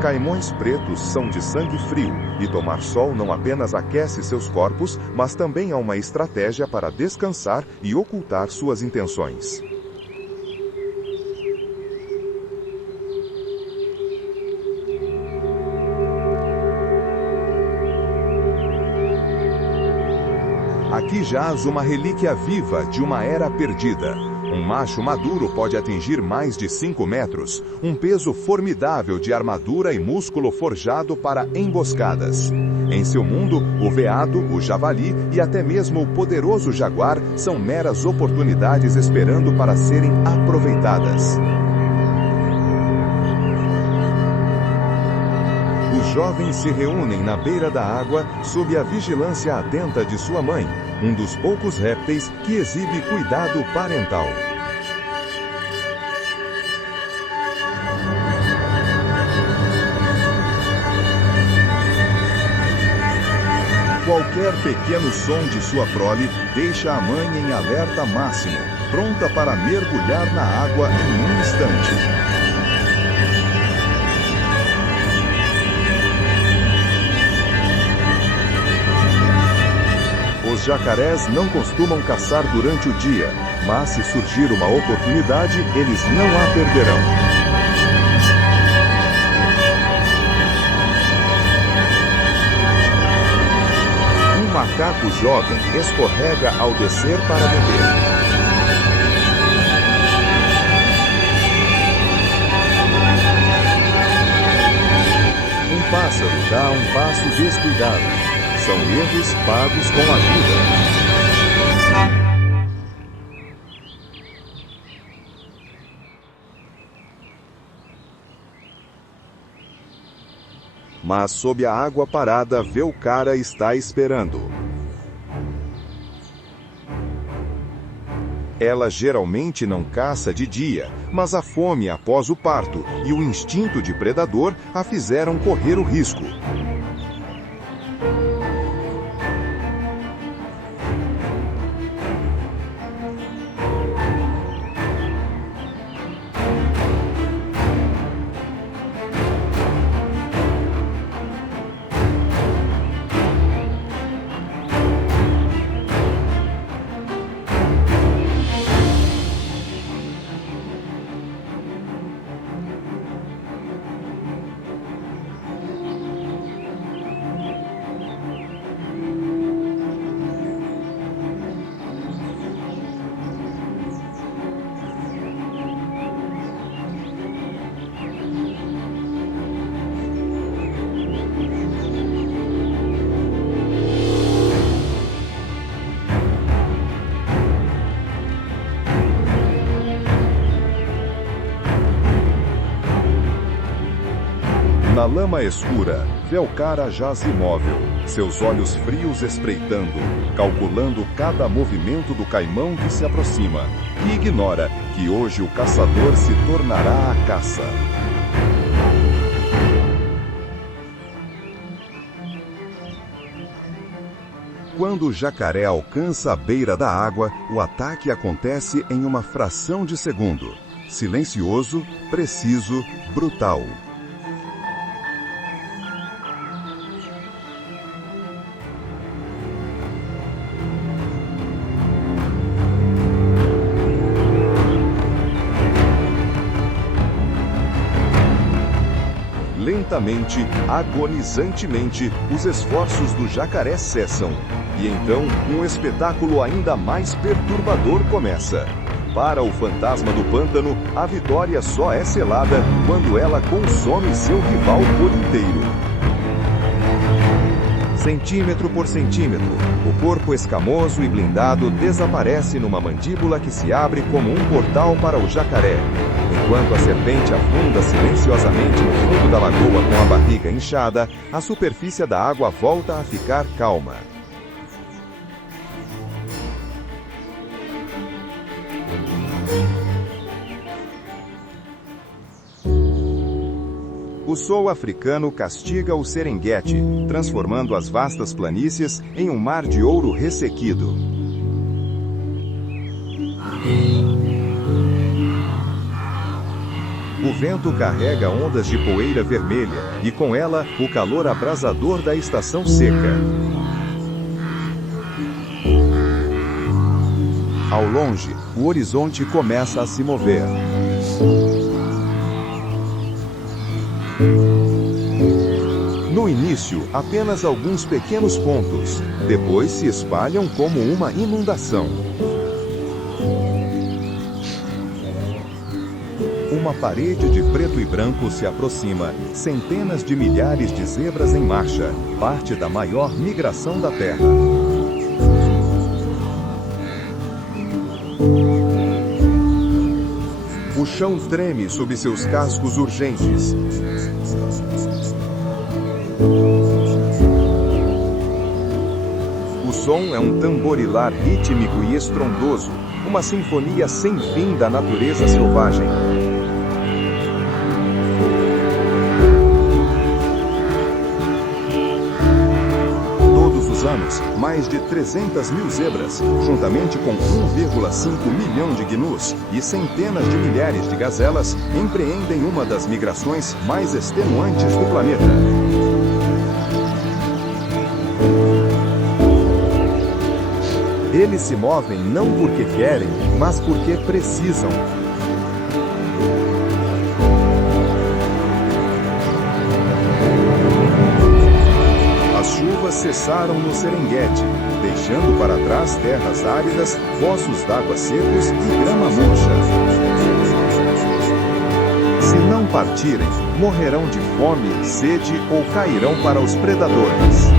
Caimões pretos são de sangue frio, e tomar sol não apenas aquece seus corpos, mas também é uma estratégia para descansar e ocultar suas intenções. Aqui jaz uma relíquia viva de uma era perdida. Um macho maduro pode atingir mais de 5 metros, um peso formidável de armadura e músculo forjado para emboscadas. Em seu mundo, o veado, o javali e até mesmo o poderoso jaguar são meras oportunidades esperando para serem aproveitadas. Os jovens se reúnem na beira da água sob a vigilância atenta de sua mãe, um dos poucos répteis que exibe cuidado parental. Qualquer pequeno som de sua prole deixa a mãe em alerta máximo, pronta para mergulhar na água em um instante. Os jacarés não costumam caçar durante o dia, mas se surgir uma oportunidade, eles não a perderão. Um macaco jovem escorrega ao descer para beber. Um pássaro dá um passo descuidado. São erros pagos com a vida. Mas sob a água parada, vê o cara está esperando. Ela geralmente não caça de dia, mas a fome após o parto e o instinto de predador a fizeram correr o risco. Na lama escura, Velcara jaz imóvel, seus olhos frios espreitando, calculando cada movimento do caimão que se aproxima, e ignora que hoje o caçador se tornará a caça. Quando o jacaré alcança a beira da água, o ataque acontece em uma fração de segundo. Silencioso, preciso, brutal. Lentamente, agonizantemente, os esforços do jacaré cessam. E então, um espetáculo ainda mais perturbador começa. Para o fantasma do pântano, a vitória só é selada quando ela consome seu rival por inteiro. Centímetro por centímetro, o corpo escamoso e blindado desaparece numa mandíbula que se abre como um portal para o jacaré. Enquanto a serpente afunda silenciosamente no fundo da lagoa com a barriga inchada, a superfície da água volta a ficar calma. O sol africano castiga o Serenguete, transformando as vastas planícies em um mar de ouro ressequido. O vento carrega ondas de poeira vermelha e, com ela, o calor abrasador da estação seca. Ao longe, o horizonte começa a se mover. No início, apenas alguns pequenos pontos, depois se espalham como uma inundação. Uma parede de preto e branco se aproxima, centenas de milhares de zebras em marcha, parte da maior migração da Terra. O chão treme sob seus cascos urgentes. O som é um tamborilar rítmico e estrondoso, uma sinfonia sem fim da natureza selvagem. Todos os anos, mais de 300 mil zebras, juntamente com 1,5 milhão de gnus e centenas de milhares de gazelas, empreendem uma das migrações mais extenuantes do planeta. Eles se movem não porque querem, mas porque precisam. As chuvas cessaram no Serenguete, deixando para trás terras áridas, poços d'água secos e grama murcha. Se não partirem, morrerão de fome, sede ou cairão para os predadores.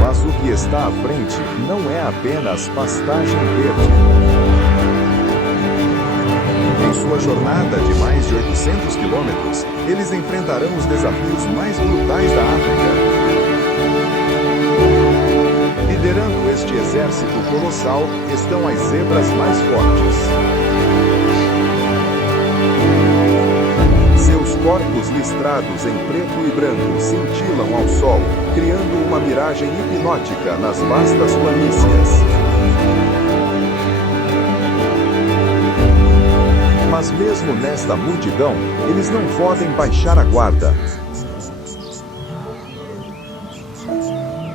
Mas o que está à frente não é apenas pastagem verde. Em sua jornada de mais de 800 quilômetros, eles enfrentarão os desafios mais brutais da África. exército colossal estão as zebras mais fortes. Seus corpos listrados em preto e branco cintilam ao sol, criando uma miragem hipnótica nas vastas planícies. Mas mesmo nesta multidão, eles não podem baixar a guarda.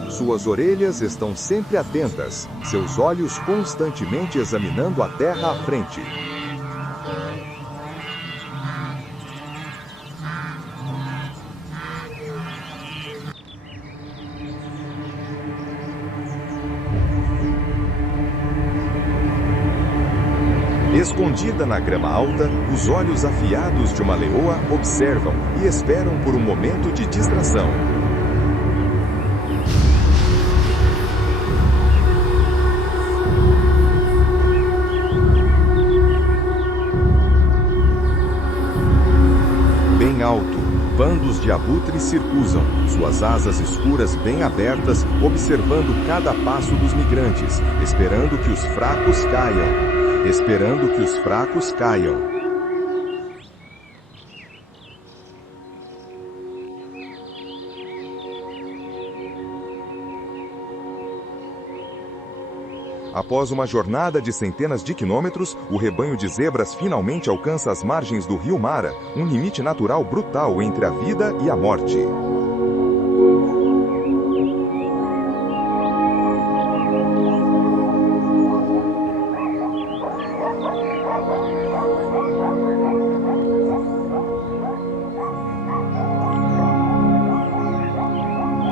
Suas orelhas estão sempre atentas, seus olhos constantemente examinando a terra à frente. Escondida na grama alta, os olhos afiados de uma leoa observam e esperam por um momento de distração. Bem alto, bandos de abutres circusam, suas asas escuras bem abertas, observando cada passo dos migrantes, esperando que os fracos caiam. Após uma jornada de centenas de quilômetros, o rebanho de zebras finalmente alcança as margens do rio Mara, um limite natural brutal entre a vida e a morte.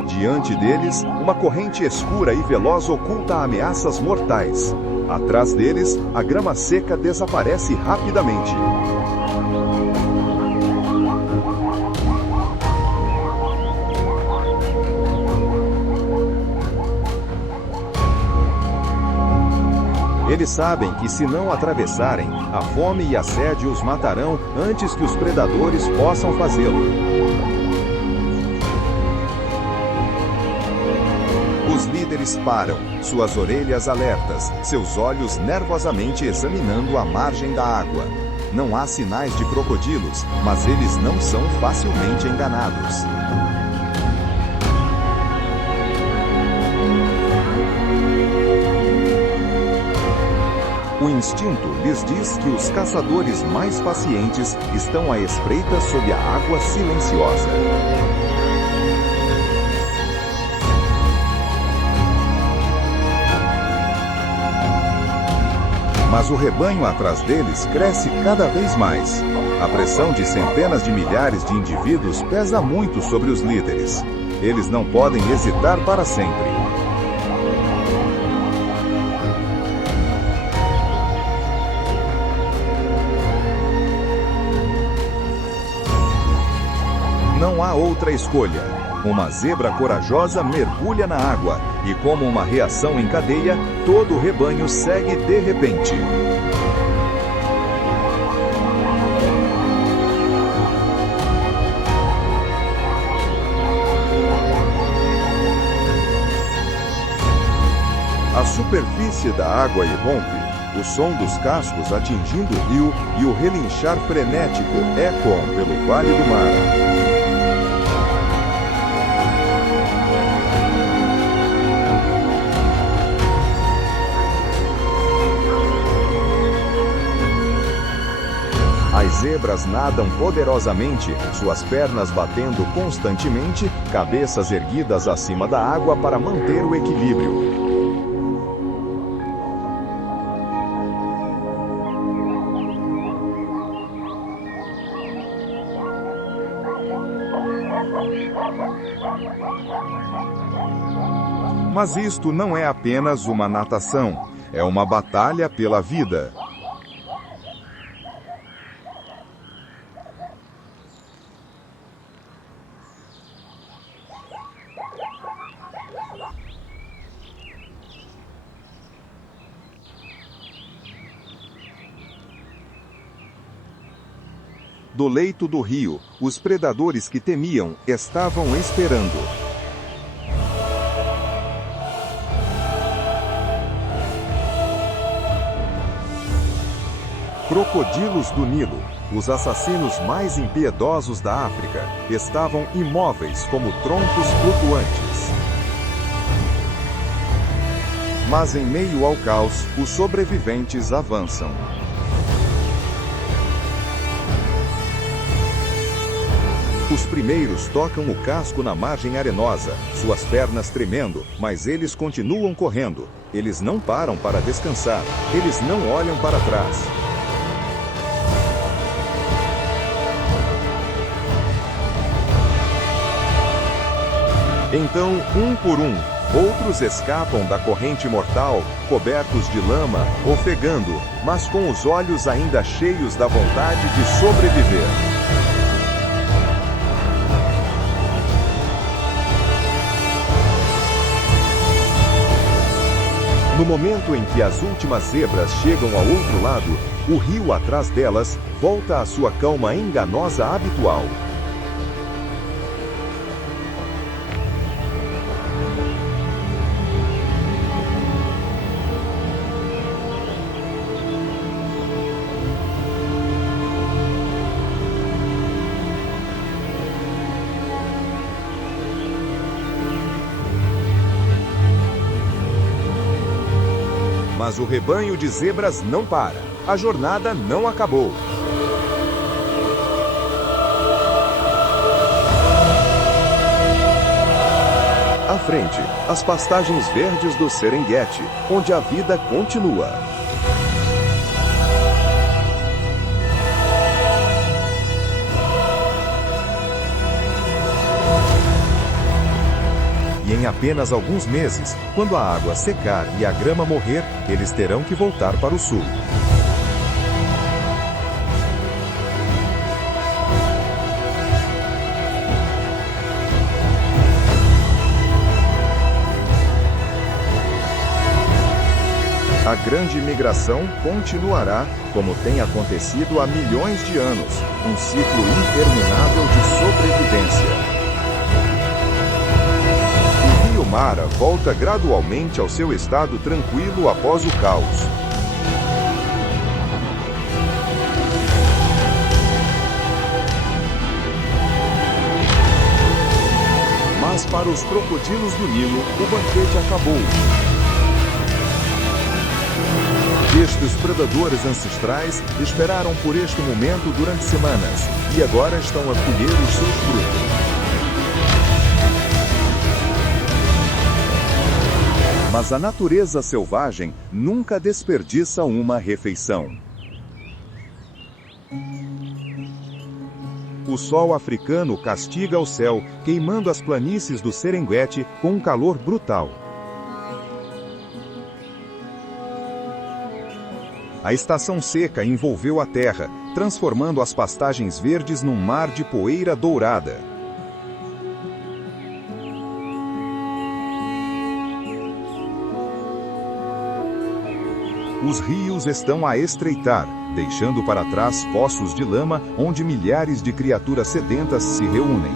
Diante deles, uma corrente escura e veloz oculta ameaças mortais. Atrás deles, a grama seca desaparece rapidamente. Eles sabem que se não atravessarem, a fome e a sede os matarão antes que os predadores possam fazê-lo. Os líderes param, suas orelhas alertas, seus olhos nervosamente examinando a margem da água. Não há sinais de crocodilos, mas eles não são facilmente enganados. O instinto lhes diz que os caçadores mais pacientes estão à espreita sob a água silenciosa. Mas o rebanho atrás deles cresce cada vez mais. A pressão de centenas de milhares de indivíduos pesa muito sobre os líderes. Eles não podem hesitar para sempre. Não há outra escolha. Uma zebra corajosa mergulha na água, e como uma reação em cadeia, todo o rebanho segue de repente. A superfície da água irrompe, o som dos cascos atingindo o rio e o relinchar frenético ecoam pelo Vale do Mara. As zebras nadam poderosamente, suas pernas batendo constantemente, cabeças erguidas acima da água para manter o equilíbrio. Mas isto não é apenas uma natação, é uma batalha pela vida. Do leito do rio, os predadores que temiam estavam esperando. Crocodilos do Nilo, os assassinos mais impiedosos da África, estavam imóveis como troncos flutuantes. Mas em meio ao caos, os sobreviventes avançam. Os primeiros tocam o casco na margem arenosa, suas pernas tremendo, mas eles continuam correndo. Eles não param para descansar, eles não olham para trás. Então, um por um, outros escapam da corrente mortal, cobertos de lama, ofegando, mas com os olhos ainda cheios da vontade de sobreviver. No momento em que as últimas zebras chegam ao outro lado, o rio atrás delas volta à sua calma enganosa habitual. Mas o rebanho de zebras não para. A jornada não acabou. À frente, as pastagens verdes do Serengeti, onde a vida continua. E em apenas alguns meses, quando a água secar e a grama morrer, eles terão que voltar para o sul. A grande migração continuará, como tem acontecido há milhões de anos, um ciclo interminável de sobrevivência. O Mara volta gradualmente ao seu estado tranquilo após o caos. Mas para os crocodilos do Nilo, o banquete acabou. Estes predadores ancestrais esperaram por este momento durante semanas, e agora estão a colher os seus frutos. Mas a natureza selvagem nunca desperdiça uma refeição. O sol africano castiga o céu, queimando as planícies do Serengeti com um calor brutal. A estação seca envolveu a terra, transformando as pastagens verdes num mar de poeira dourada. Os rios estão a estreitar, deixando para trás poços de lama onde milhares de criaturas sedentas se reúnem.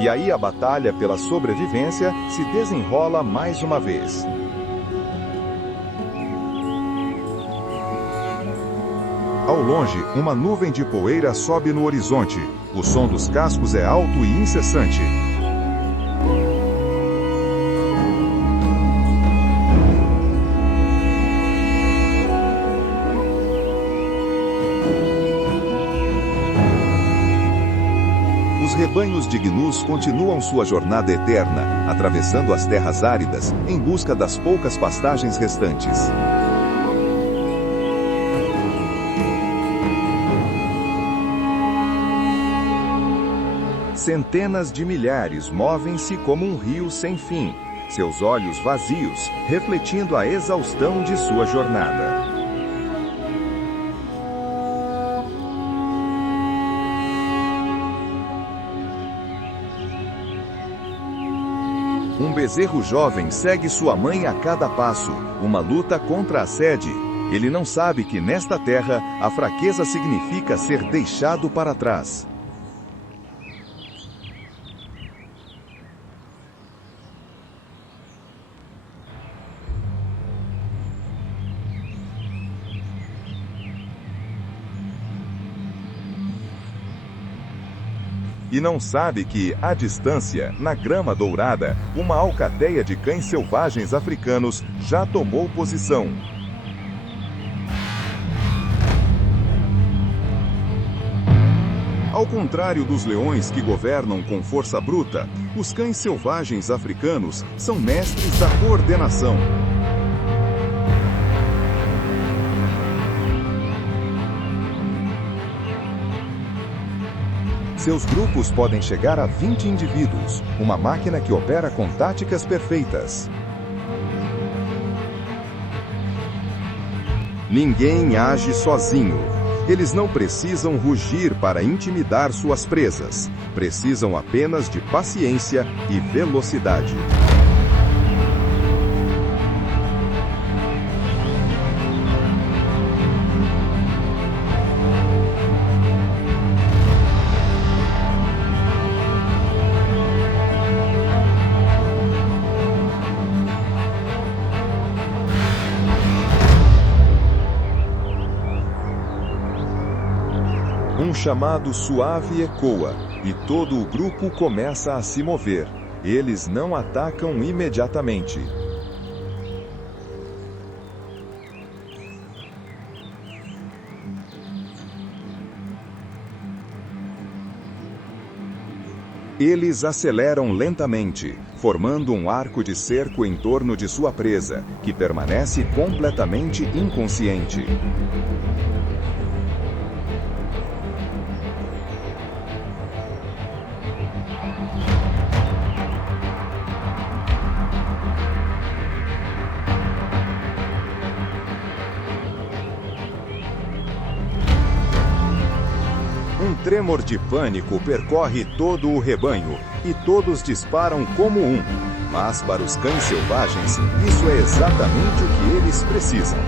E aí a batalha pela sobrevivência se desenrola mais uma vez. Ao longe, uma nuvem de poeira sobe no horizonte. O som dos cascos é alto e incessante. Os rebanhos de gnus continuam sua jornada eterna, atravessando as terras áridas, em busca das poucas pastagens restantes. Centenas de milhares movem-se como um rio sem fim, seus olhos vazios, refletindo a exaustão de sua jornada. Um bezerro jovem segue sua mãe a cada passo, uma luta contra a sede. Ele não sabe que nesta terra, a fraqueza significa ser deixado para trás. E não sabe que, à distância, na grama dourada, uma alcateia de cães selvagens africanos já tomou posição. Ao contrário dos leões que governam com força bruta, os cães selvagens africanos são mestres da coordenação. Seus grupos podem chegar a 20 indivíduos, uma máquina que opera com táticas perfeitas. Ninguém age sozinho. Eles não precisam rugir para intimidar suas presas. Precisam apenas de paciência e velocidade. Um chamado suave ecoa, e todo o grupo começa a se mover. Eles não atacam imediatamente. Eles aceleram lentamente, formando um arco de cerco em torno de sua presa, que permanece completamente inconsciente. Um tremor de pânico percorre todo o rebanho, e todos disparam como um. Mas para os cães selvagens, isso é exatamente o que eles precisam.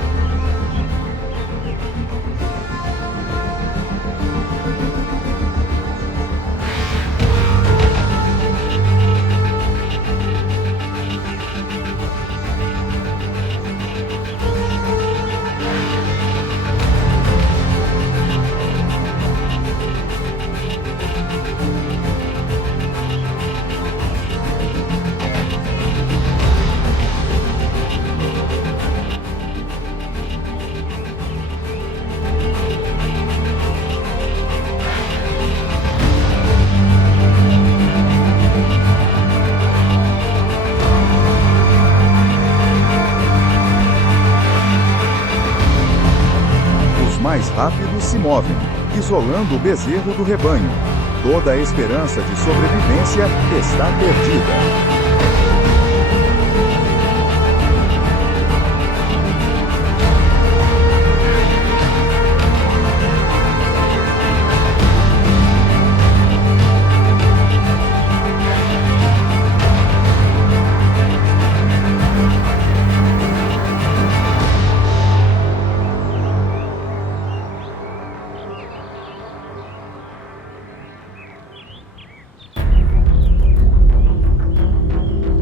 Mais rápidos se movem, isolando o bezerro do rebanho. Toda a esperança de sobrevivência está perdida.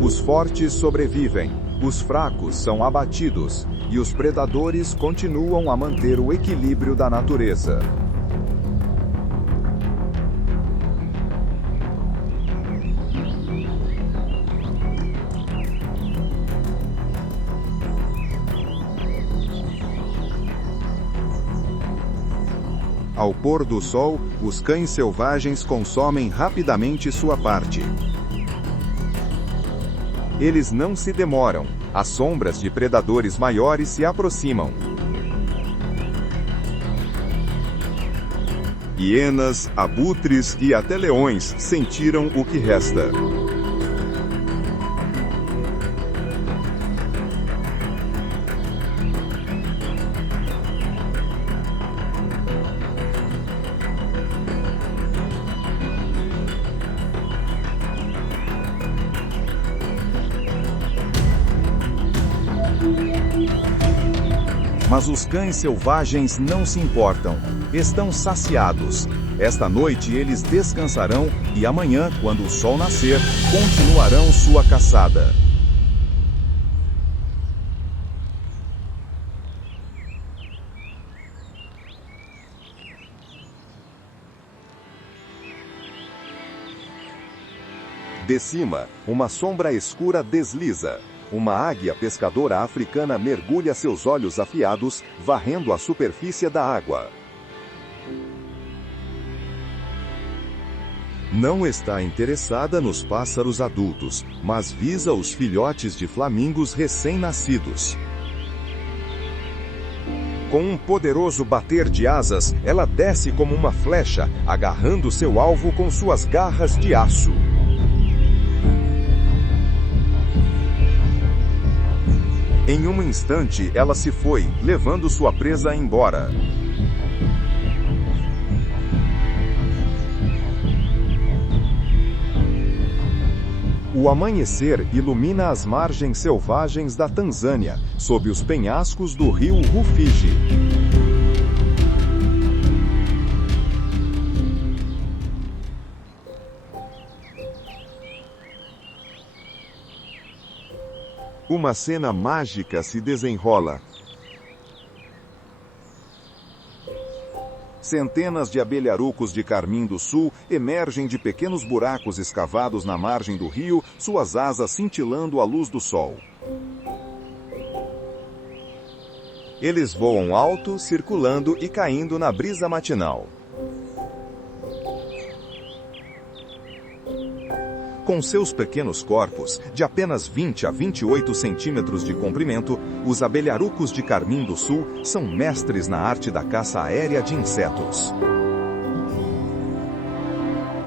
Os fortes sobrevivem, os fracos são abatidos, e os predadores continuam a manter o equilíbrio da natureza. Ao pôr do sol, os cães selvagens consomem rapidamente sua parte. Eles não se demoram. As sombras de predadores maiores se aproximam. Hienas, abutres e até leões sentiram o que resta. Mas os cães selvagens não se importam. Estão saciados. Esta noite eles descansarão e amanhã, quando o sol nascer, continuarão sua caçada. De cima, uma sombra escura desliza. Uma águia pescadora africana mergulha seus olhos afiados, varrendo a superfície da água. Não está interessada nos pássaros adultos, mas visa os filhotes de flamingos recém-nascidos. Com um poderoso bater de asas, ela desce como uma flecha, agarrando seu alvo com suas garras de aço. Em um instante, ela se foi, levando sua presa embora. O amanhecer ilumina as margens selvagens da Tanzânia, sob os penhascos do rio Rufiji. Uma cena mágica se desenrola. Centenas de abelharucos de carmim do sul emergem de pequenos buracos escavados na margem do rio, suas asas cintilando à luz do sol. Eles voam alto, circulando e caindo na brisa matinal. Com seus pequenos corpos, de apenas 20 a 28 centímetros de comprimento, os abelharucos de carmim do sul são mestres na arte da caça aérea de insetos.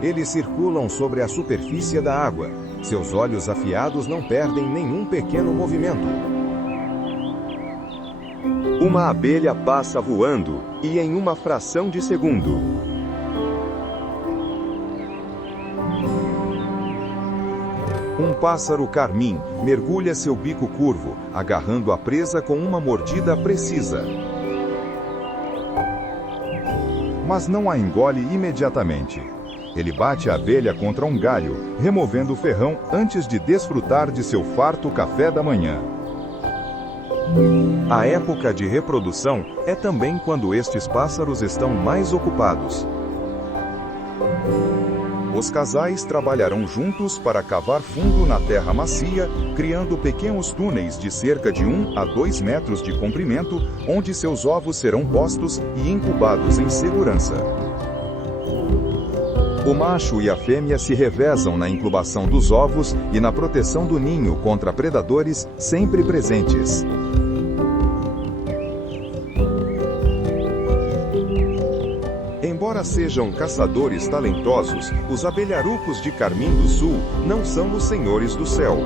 Eles circulam sobre a superfície da água. Seus olhos afiados não perdem nenhum pequeno movimento. Uma abelha passa voando, e em uma fração de segundo. Um pássaro carmim mergulha seu bico curvo, agarrando a presa com uma mordida precisa. Mas não a engole imediatamente. Ele bate a abelha contra um galho, removendo o ferrão antes de desfrutar de seu farto café da manhã. A época de reprodução é também quando estes pássaros estão mais ocupados. Os casais trabalharão juntos para cavar fundo na terra macia, criando pequenos túneis de cerca de 1 a 2 metros de comprimento, onde seus ovos serão postos e incubados em segurança. O macho e a fêmea se revezam na incubação dos ovos e na proteção do ninho contra predadores sempre presentes. Embora sejam caçadores talentosos, os abelharucos de carmim do sul não são os senhores do céu.